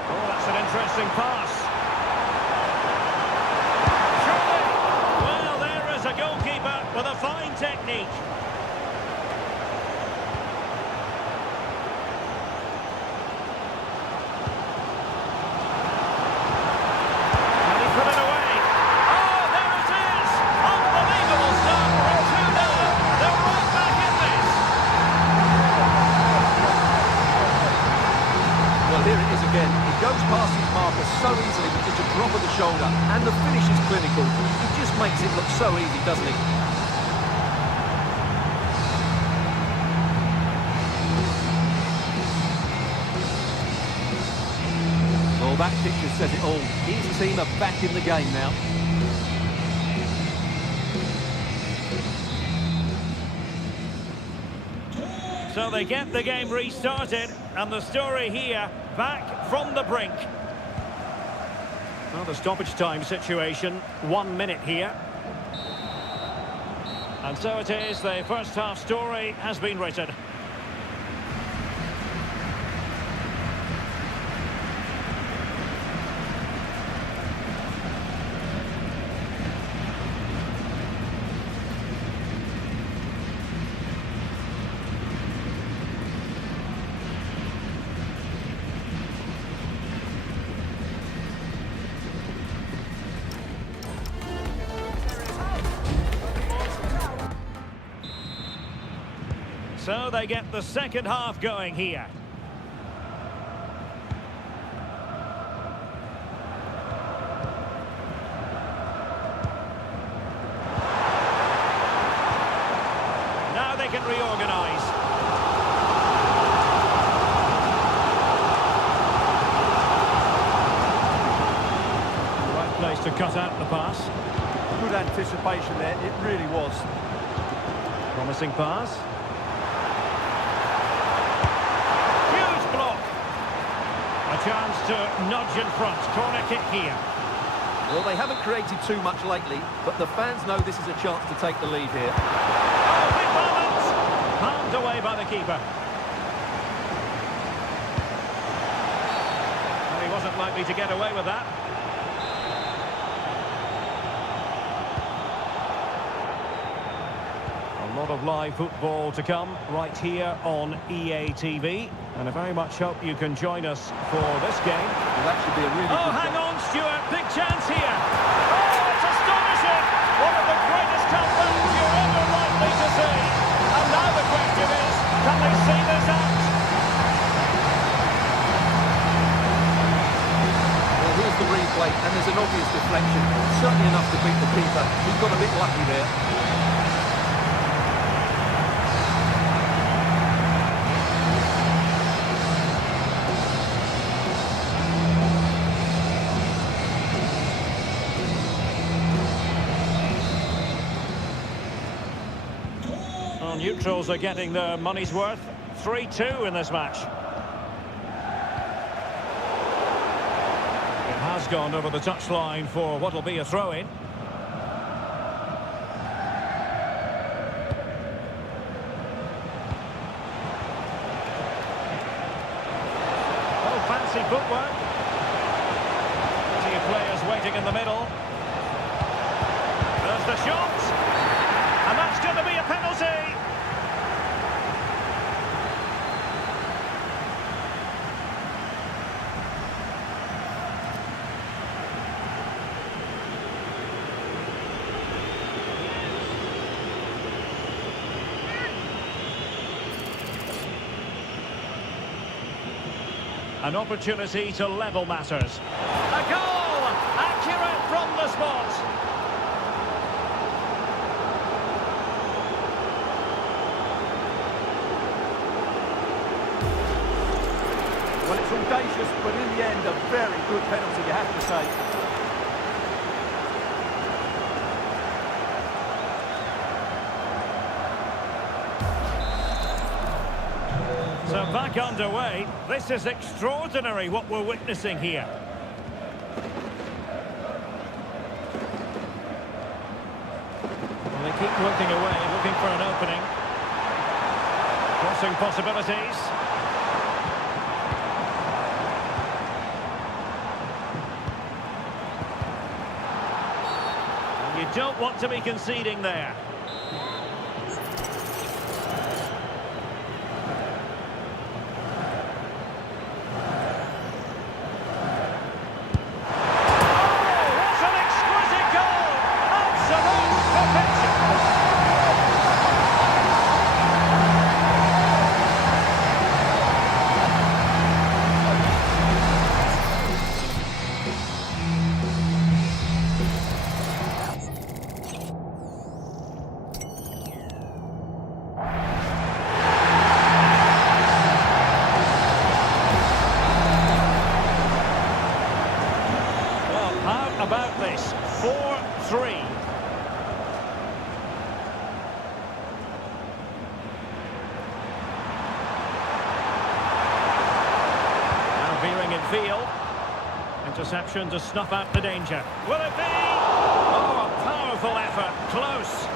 Oh, that's an interesting pass. Surely. Well, there is a goalkeeper with a fine technique. Goes past his marker so easily with just a drop of the shoulder, and the finish is clinical. He just makes it look so easy, doesn't he? Well, that picture says it all. His team are back in the game now. So they get the game restarted, and the story here, back from the brink. Well, the stoppage time situation, 1 minute here. And so it is, the first half story has been written. So they get the second half going here. Now they can reorganise. Right place to cut out the pass. Good anticipation there, it really was. Promising pass. A chance to nudge in front. Corner kick here. Well, they haven't created too much lately, but the fans know this is a chance to take the lead here. Oh, big moment! Palmed away by the keeper. Well, he wasn't likely to get away with that. A lot of live football to come right here on EA TV. And I very much hope you can join us for this game. Well, that should be a really good hang game. on, Stuart. Big chance here. Oh, it's astonishing. One of the greatest comebacks you're ever likely to see. And now the question is, can they see this out? Well, here's the replay, and there's an obvious deflection. Certainly enough to beat the keeper. He got a bit lucky there. Neutrals are getting their money's worth. 3-2 in this match. It has gone over the touchline for what will be a throw-in. Oh, fancy footwork. Plenty of players waiting in the middle. There's the shot. And that's going to be a penalty. An opportunity to level matters. A goal! Accurate from the spot. Well, it's audacious, but in the end, a very good penalty, you have to say. So back underway. This is extraordinary what we're witnessing here. Well, they keep working away, looking for an opening. Crossing possibilities. You don't want to be conceding there. About this, 4-3. Now veering in field. Interception to snuff out the danger. Will it be? Oh, a powerful effort. Close.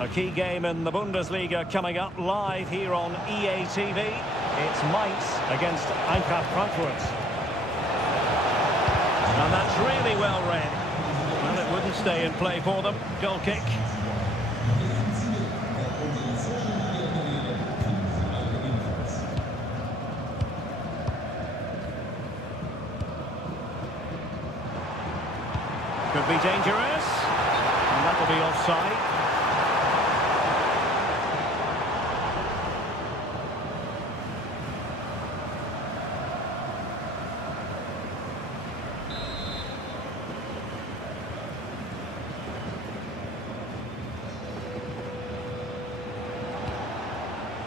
A key game in the Bundesliga coming up live here on EA TV. It's Mainz against Eintracht Frankfurt. And that's really well read. Well, it wouldn't stay in play for them. Goal kick. Could be dangerous. And that will be offside.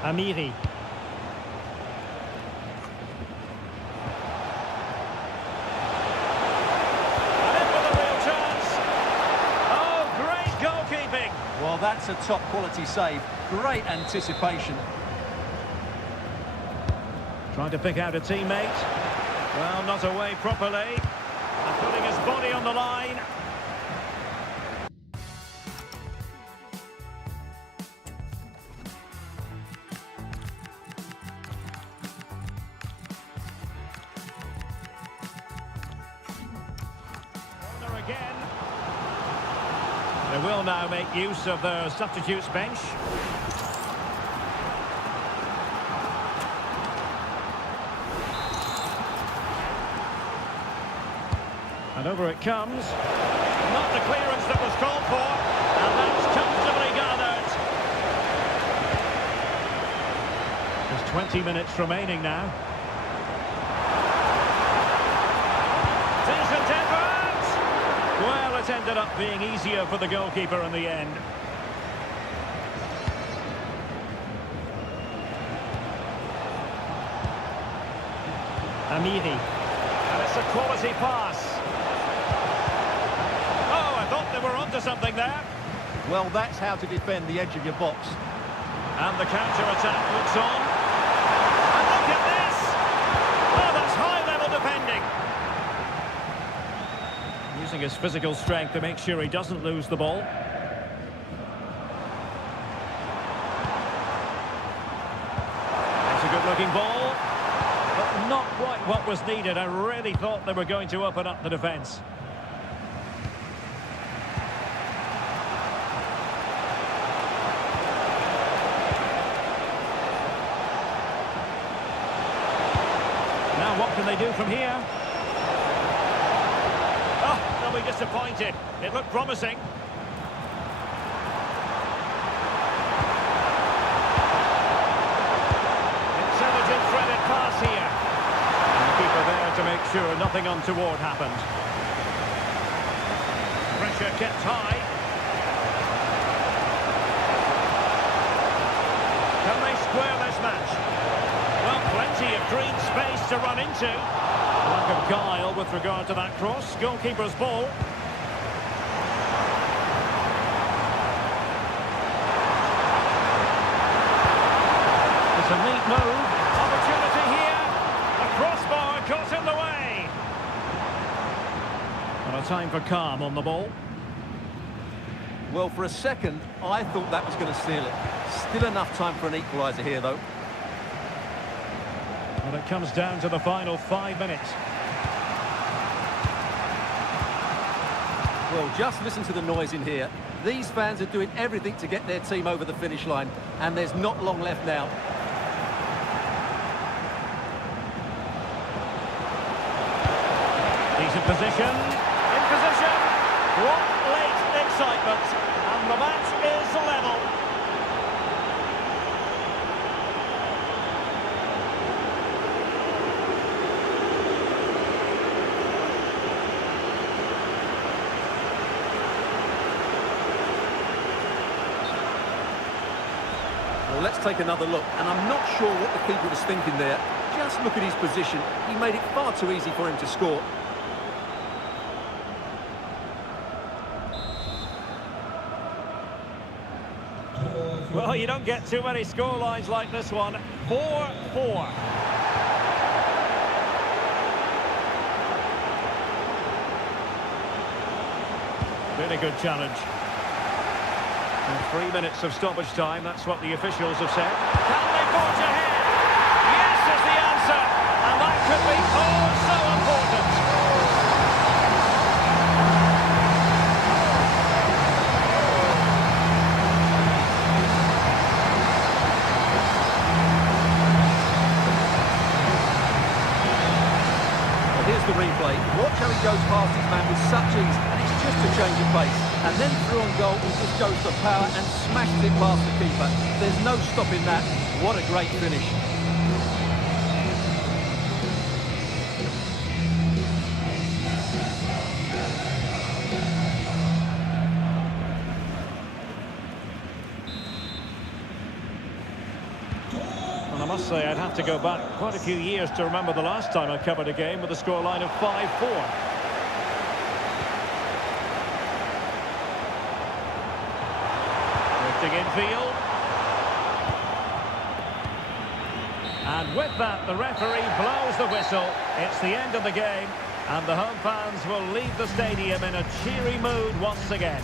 Amiri. And in with a real chance. Oh, great goalkeeping. Well, that's a top quality save. Great anticipation. Trying to pick out a teammate. Well, not away properly. And putting his body on the line. Again. They will now make use of their substitutes bench. And over it comes. Not the clearance that was called for. And that's comfortably gathered. There's 20 minutes remaining now. Decent effort. Well, it ended up being easier for the goalkeeper in the end. Amiri. And it's a quality pass. Oh, I thought they were onto something there. Well, that's how to defend the edge of your box. And the counter-attack looks on. And look at this! Oh, that's high-level defending. Using his physical strength to make sure he doesn't lose the ball. It's a good-looking ball, but not quite what was needed. I really thought they were going to open up the defence. Now what can they do from here? They'll be disappointed. It looked promising. Intelligent threaded pass here. And the keeper there to make sure nothing untoward happened. Pressure kept high. Can they square this match? Well, plenty of green space to run into. Well, lack of guile with regard to that cross. Goalkeeper's ball. It's a neat move. Opportunity here. A crossbar caught in the way. And a time for calm on the ball. Well, for a second, I thought that was going to seal it. Still enough time for an equaliser here, though. And it comes down to the final 5 minutes. Well, just listen to the noise in here. These fans are doing everything to get their team over the finish line, and there's not long left now. Decent position. In position. What late excitement. And the match is level. Well, let's take another look, and I'm not sure what the keeper was thinking there. Just look at his position. He made it far too easy for him to score. Well, you don't get too many scorelines like this one. 4-4. Really good challenge. And 3 minutes of stoppage time, that's what the officials have said. Can they forge ahead? Yes is the answer. And that could be oh so important. Here's the replay. Watch how he goes past his man with such ease, and it's just a change of pace. And then through on goal, he just goes for power and smashes it past the keeper. There's no stopping that. What a great finish. And I must say, I'd have to go back quite a few years to remember the last time I covered a game with a scoreline of 5-4. Drifting infield. And with that, the referee blows the whistle. It's the end of the game, and the home fans will leave the stadium in a cheery mood once again.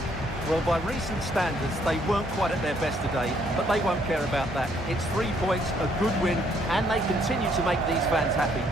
Well, by recent standards, they weren't quite at their best today, but they won't care about that. It's 3 points, a good win, and they continue to make these fans happy.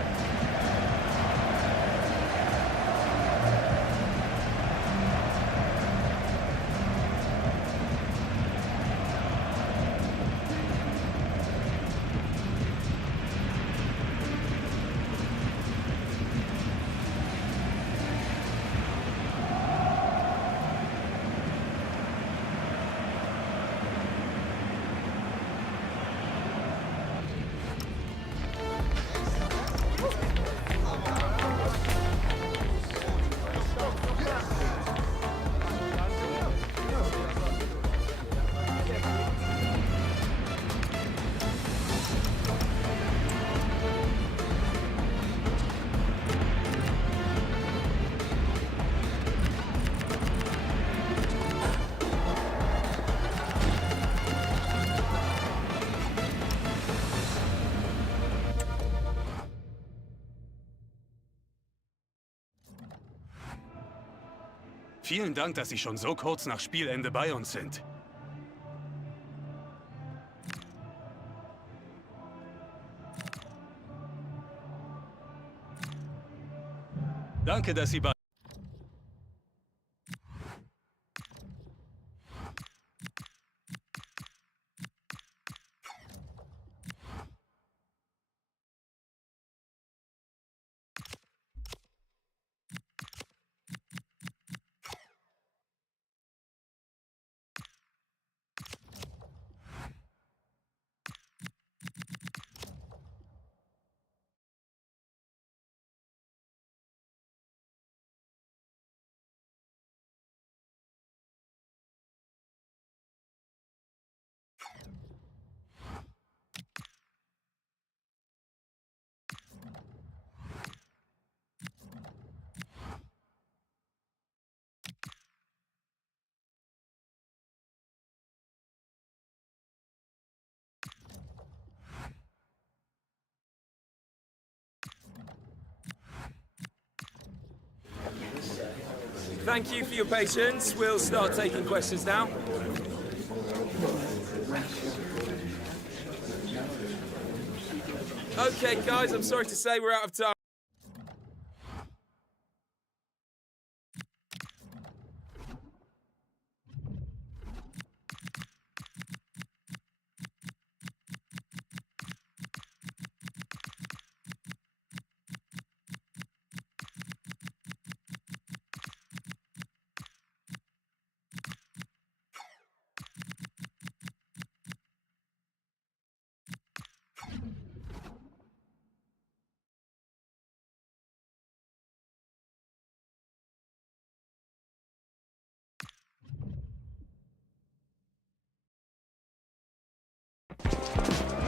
Vielen Dank, dass Sie schon so kurz nach Spielende bei uns sind. Danke, dass Sie bei Thank you for your patience. We'll start taking questions now. Okay, guys, I'm sorry to say we're out of time.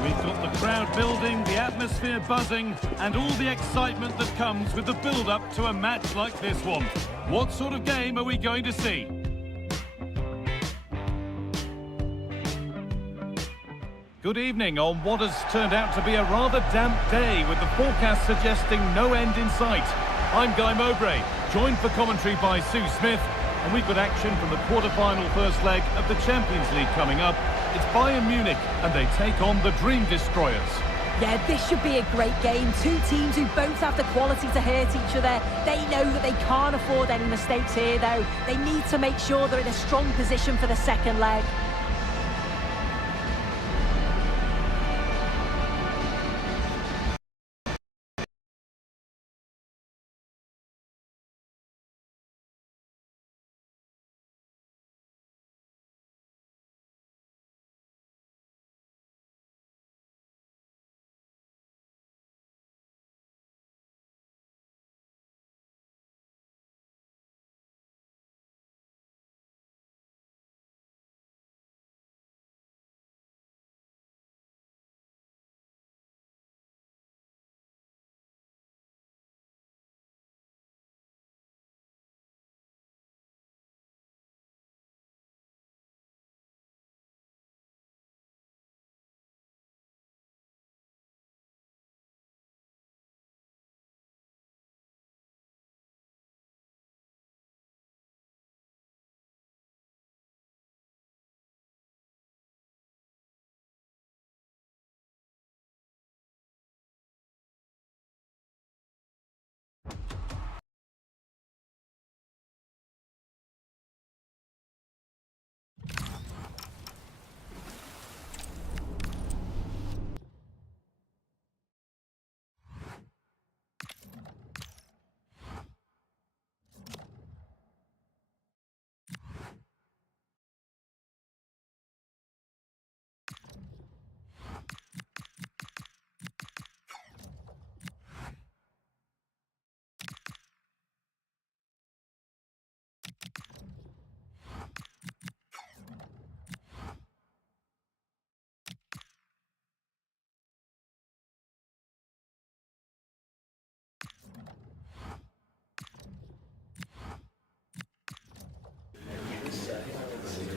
We've got the crowd building, the atmosphere buzzing, and all the excitement that comes with the build-up to a match like this one. What sort of game are we going to see? Good evening on what has turned out to be a rather damp day, with the forecast suggesting no end in sight. I'm Guy Mowbray, joined for commentary by Sue Smith, and we've got action from the quarter-final first leg of the Champions League coming up. It's Bayern Munich, and they take on the Dream Destroyers. Yeah, this should be a great game. Two teams who both have the quality to hurt each other. They know that they can't afford any mistakes here, though. They need to make sure they're in a strong position for the second leg.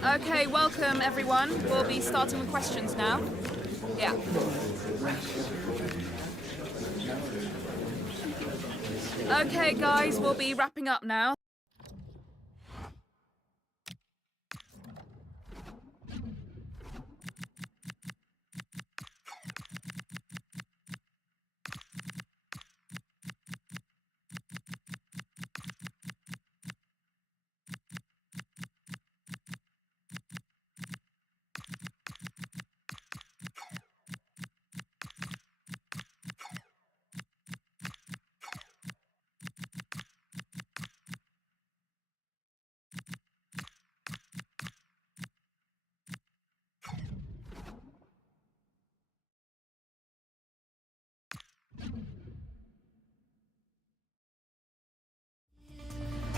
Okay, welcome everyone. We'll be starting with questions now. Yeah. Okay guys, we'll be wrapping up now.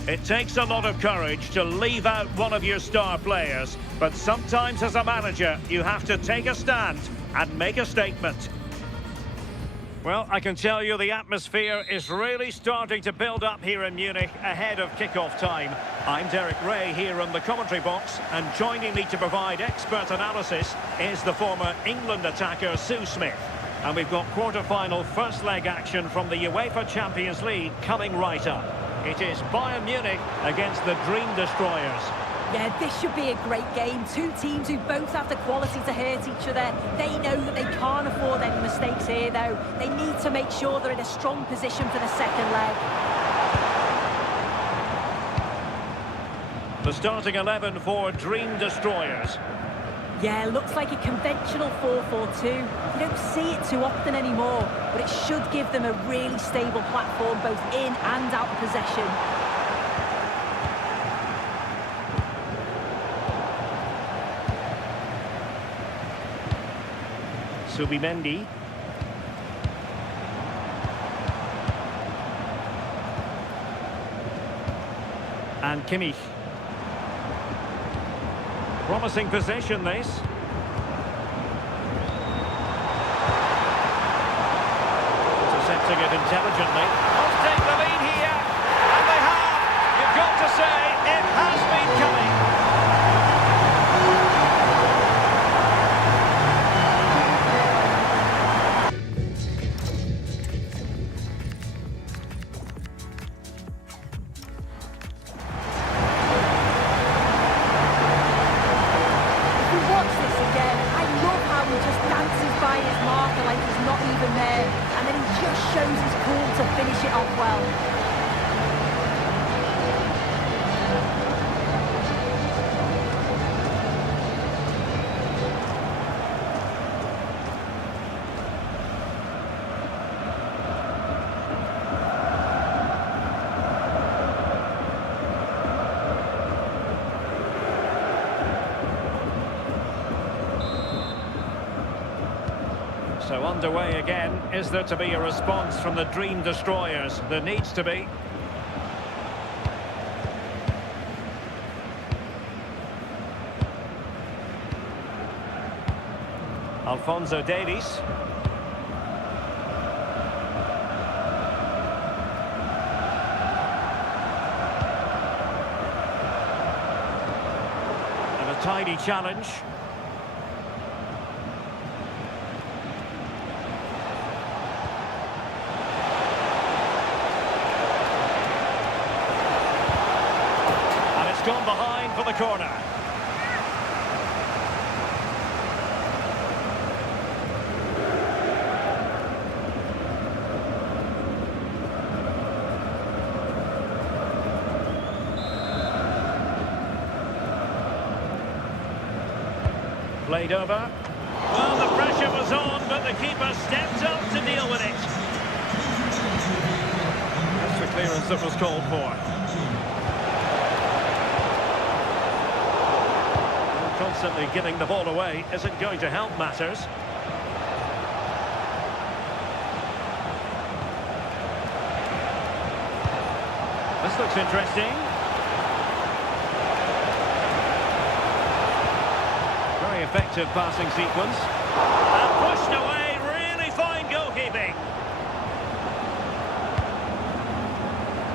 It takes a lot of courage to leave out one of your star players, but sometimes as a manager you have to take a stand and make a statement. Well, I can tell you the atmosphere is really starting to build up here in Munich ahead of kick-off time. I'm Derek Ray here in the commentary box, and joining me to provide expert analysis is the former England attacker Sue Smith. And we've got quarter-final first leg action from the UEFA Champions League coming right up. It is Bayern Munich against the Dream Destroyers. Yeah, this should be a great game. Two teams who both have the quality to hurt each other. They know that they can't afford any mistakes here, though. They need to make sure they're in a strong position for the second leg. The starting 11 for Dream Destroyers. Yeah, looks like a conventional 4-4-2. You don't see it too often anymore, but it should give them a really stable platform both in and out of possession. Subimendi. And Kimmich. Promising possession, this. Intercepting it intelligently. Must take the lead here. And they have. You've got to say, it has been coming. Shows his cool to finish it off well. So underway again. Is there to be a response from the Dream Destroyers? There needs to be. Alphonso Davies. And a tidy challenge. Gone behind for the corner. Played over. Well, the pressure was on, but the keeper stepped up to deal with it. That's the clearance that was called for. Constantly giving the ball away isn't going to help matters. This looks interesting. Very effective passing sequence. And pushed away, really fine goalkeeping.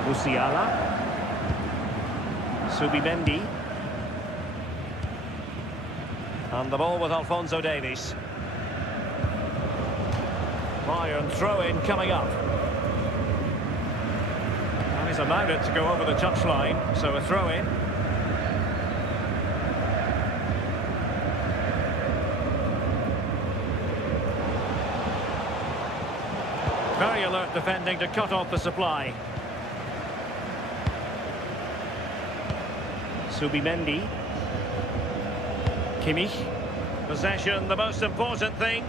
Musiala. Subimendi. And the ball with Alphonso Davies. Bayern throw-in coming up. And he's allowed it to go over the touchline, so a throw-in. Very alert defending to cut off the supply. Subimendi. Kimmich. Possession, the most important thing.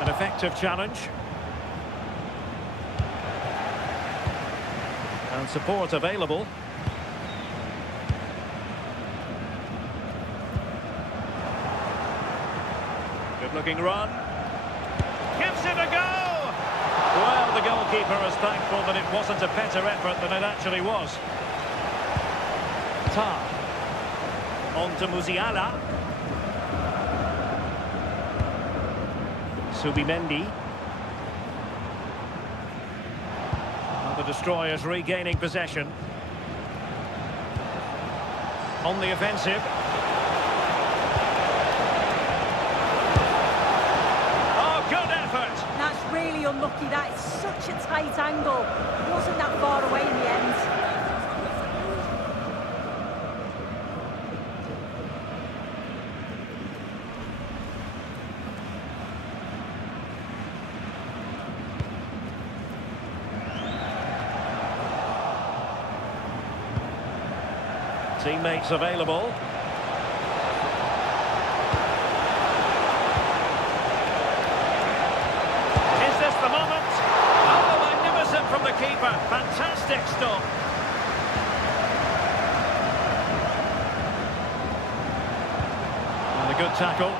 An effective challenge. And support available. Good looking run. Gives it a go! Well, the goalkeeper is thankful that it wasn't a better effort than it actually was. On to Musiala. Subimendi. Well, the Destroyers regaining possession. On the offensive. Oh, good effort! That's really unlucky. That is such a tight angle. It wasn't that far away in the end. Teammates available. Is this the moment? Oh, magnificent from the keeper. Fantastic stop. And a good tackle.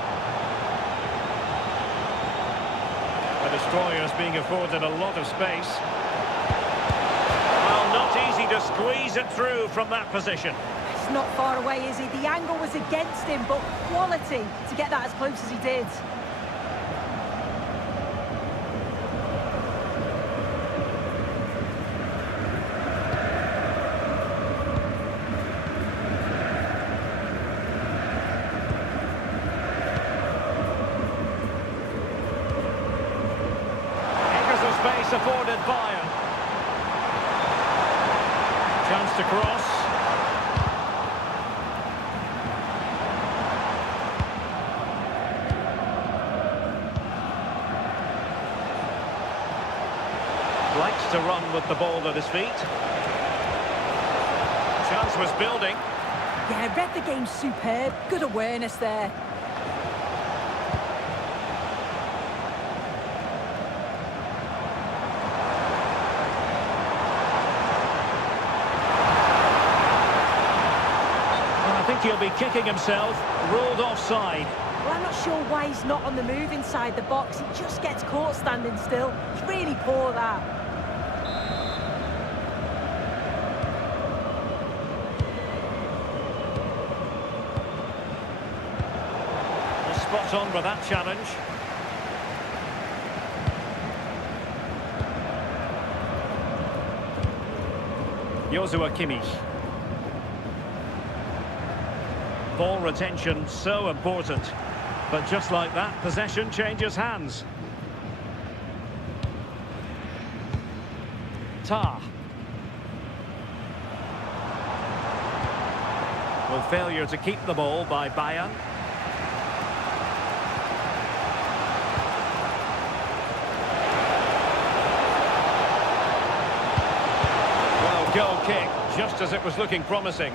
The destroyers being afforded a lot of space. Well, not easy to squeeze it through from that position. It's not far away, is he? The angle was against him, but quality to get that as close as he did. Space afforded Bayern. Chance to cross. Likes to run with the ball at his feet. Chance was building. Yeah, read the game superb. Good awareness there. I think he'll be kicking himself, ruled offside. Well, I'm not sure why he's not on the move inside the box. He just gets caught standing still. It's really poor, that. Well, spot on with that challenge. Joshua Kimmich. Ball retention so important, but just like that, possession changes hands. Tah. Well, failure to keep the ball by Bayern. Well, goal kick, just as it was looking promising.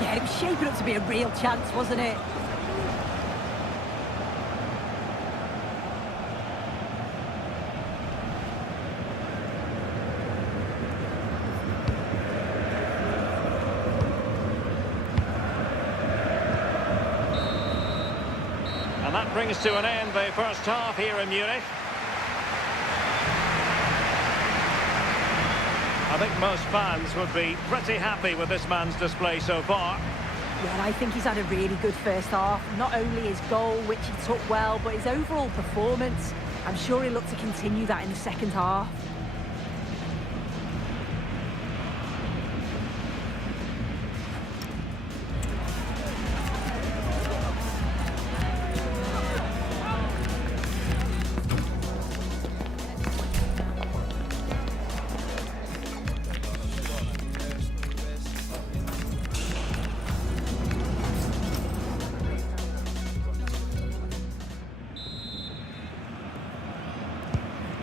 Yeah, it was shaping up to be a real chance, wasn't it? And that brings to an end the first half here in Munich. I think most fans would be pretty happy with this man's display so far. Yeah, I think he's had a really good first half. Not only his goal, which he took well, but his overall performance. I'm sure he'll look to continue that in the second half.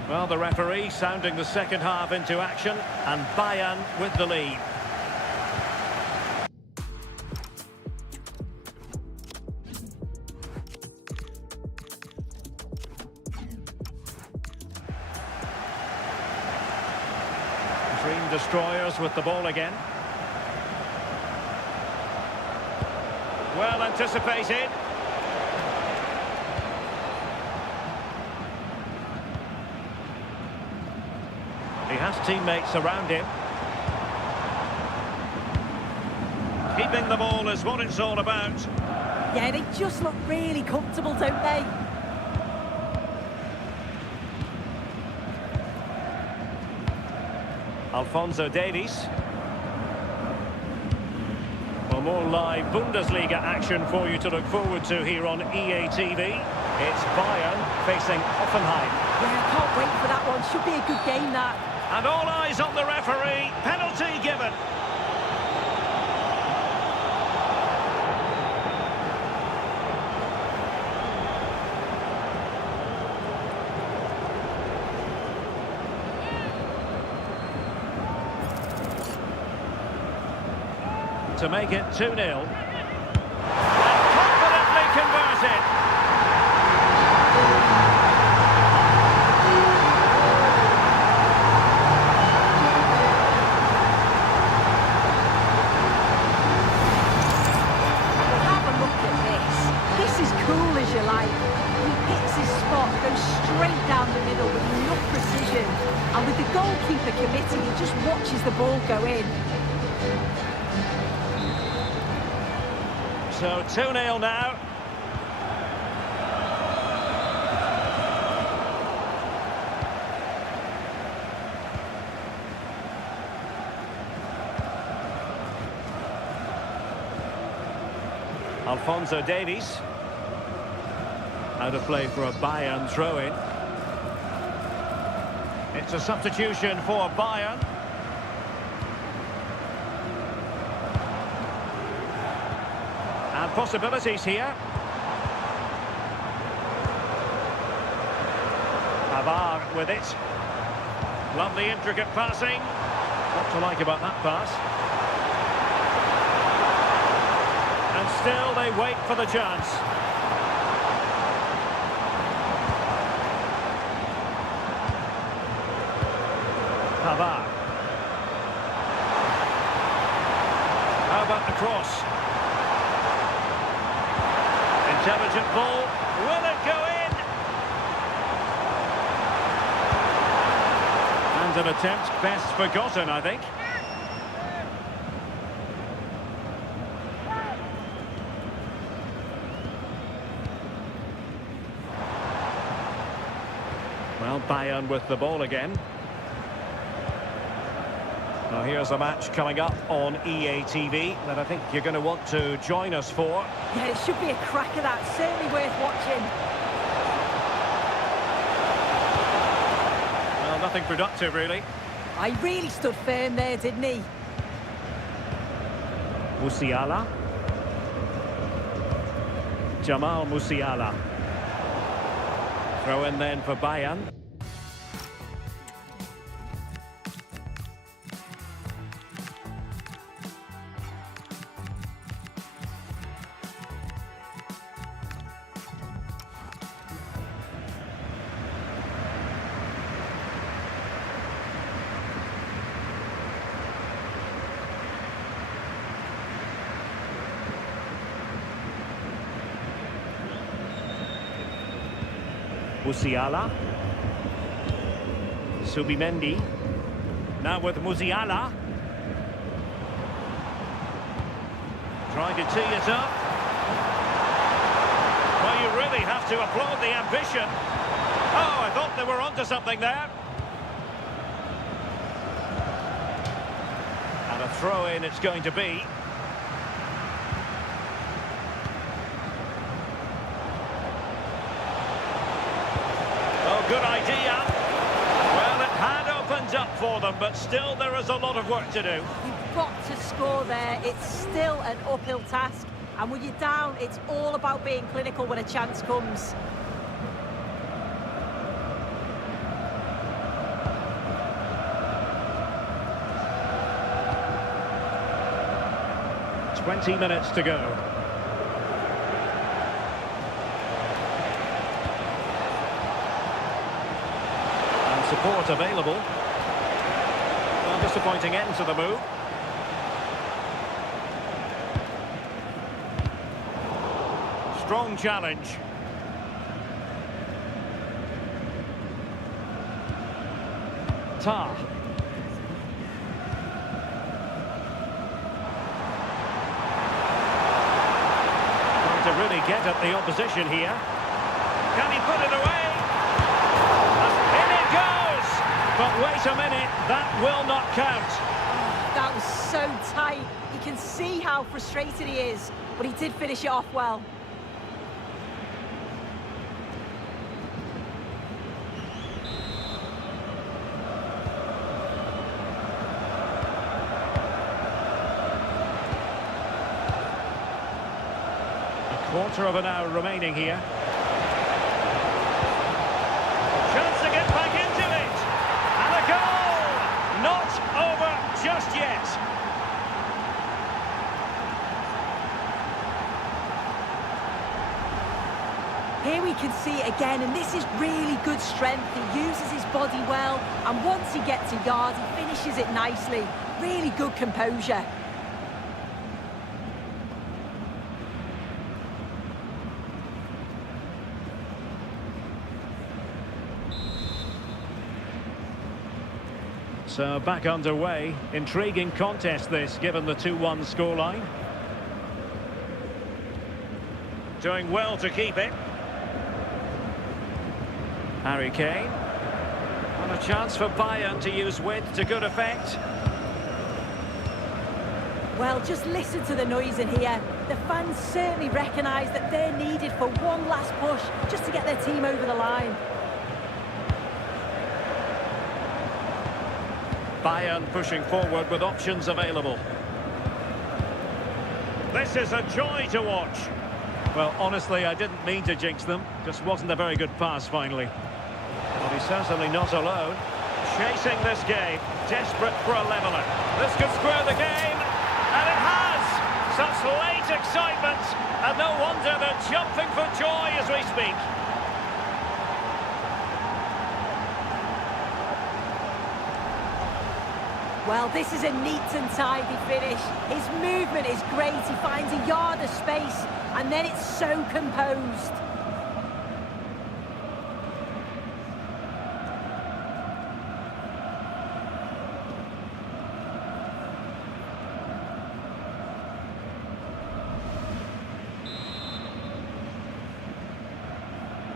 Well, the referee sounding the second half into action, and Bayern with the lead. Dream destroyers with the ball again. Well anticipated. He has teammates around him. Keeping the ball is what it's all about. Yeah, they just look really comfortable, don't they? Alphonso Davies. Well, more live Bundesliga action for you to look forward to here on EA TV. It's Bayern facing Hoffenheim. Yeah, I can't wait for that one. Should be a good game, that. And all eyes on the referee. Penalty given. to make it 2-0. And confidently converted. Have a look at this. This is cool as you like. He hits his spot, goes straight down the middle with enough precision. And with the goalkeeper committed, he just watches the ball go in. So 2-0 now. Alphonso Davies. Out of play for a Bayern throw-in. It's a substitution for Bayern. And possibilities here. Pavard with it. Lovely intricate passing. What to like about that pass? And still they wait for the chance. Pavard. How about the cross? Intelligent ball. Will it go in? And an attempt best forgotten, I think. Well, Bayern with the ball again. Now here's a match coming up on EA TV that I think you're going to want to join us for. Yeah, it should be a cracker, that. Certainly worth watching. Well, nothing productive, really. I really stood firm there, didn't he? Musiala. Jamal Musiala. Throw in then for Bayern. Musiala. Subimendi. Now with Musiala. Trying to tee it up. Well, you really have to applaud the ambition. Oh, I thought they were onto something there. And a throw-in it's going to be. Good idea. Well, it had opened up for them, but still there is a lot of work to do. You've got to score there. It's still an uphill task. And when you're down, it's all about being clinical when a chance comes. "20 minutes to go. Support available. Well, disappointing end to the move. Strong challenge. Tar. Trying to really get at the opposition here. Can he put it away? But wait a minute, that will not count. That was so tight. You can see how frustrated he is, but he did finish it off well. A quarter of an hour remaining here. Chance to get back into it. And a goal! Not over just yet. Here we can see it again, and this is really good strength. He uses his body well, and once he gets a yard, he finishes it nicely. Really good composure. So back underway. Intriguing contest this, given the 2-1 scoreline. Doing well to keep it. Harry Kane. And a chance for Bayern to use width to good effect. Well, just listen to the noise in here. The fans certainly recognise that they're needed for one last push just to get their team over the line. Bayern pushing forward with options available. This is a joy to watch. Well, honestly, I didn't mean to jinx them. Just wasn't a very good pass, finally. But he's certainly not alone. Chasing this game. Desperate for a leveller. This could square the game. And it has! Such late excitement. And no wonder they're jumping for joy as we speak. Well, this is a neat and tidy finish. His movement is great. He finds a yard of space, and then it's so composed.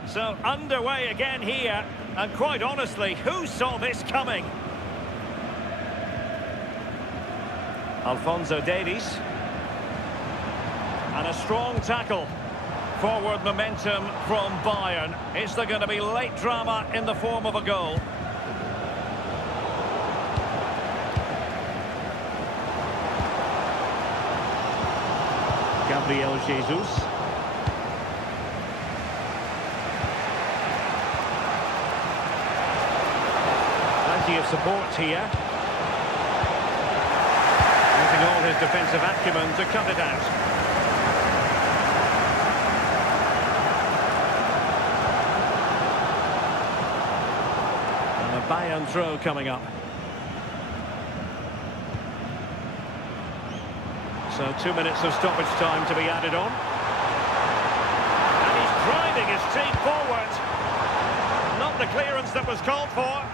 So underway again here, and quite honestly, who saw this coming? Alphonso Davies. And a strong tackle. Forward momentum from Bayern. Is there going to be late drama in the form of a goal? Gabriel Jesus. Plenty of support here. Using all his defensive acumen to cut it out. And a Bayern throw coming up. So 2 minutes of stoppage time to be added on. And he's driving his team forward. Not the clearance that was called for.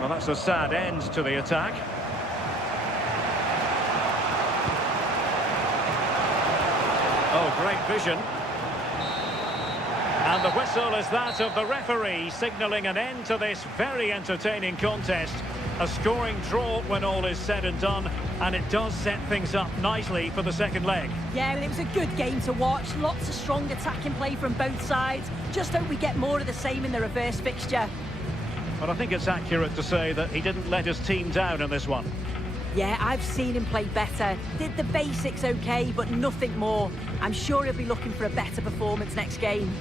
Well, that's a sad end to the attack. Oh, great vision. And the whistle is that of the referee, signalling an end to this very entertaining contest. A scoring draw when all is said and done, and it does set things up nicely for the second leg. Yeah, it was a good game to watch. Lots of strong attacking play from both sides. Just hope we get more of the same in the reverse fixture. But I think it's accurate to say that he didn't let his team down in this one. Yeah, I've seen him play better. Did the basics okay, but nothing more. I'm sure he'll be looking for a better performance next game.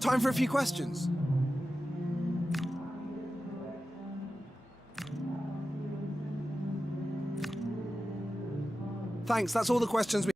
Time for a few questions. Thanks, that's all the questions we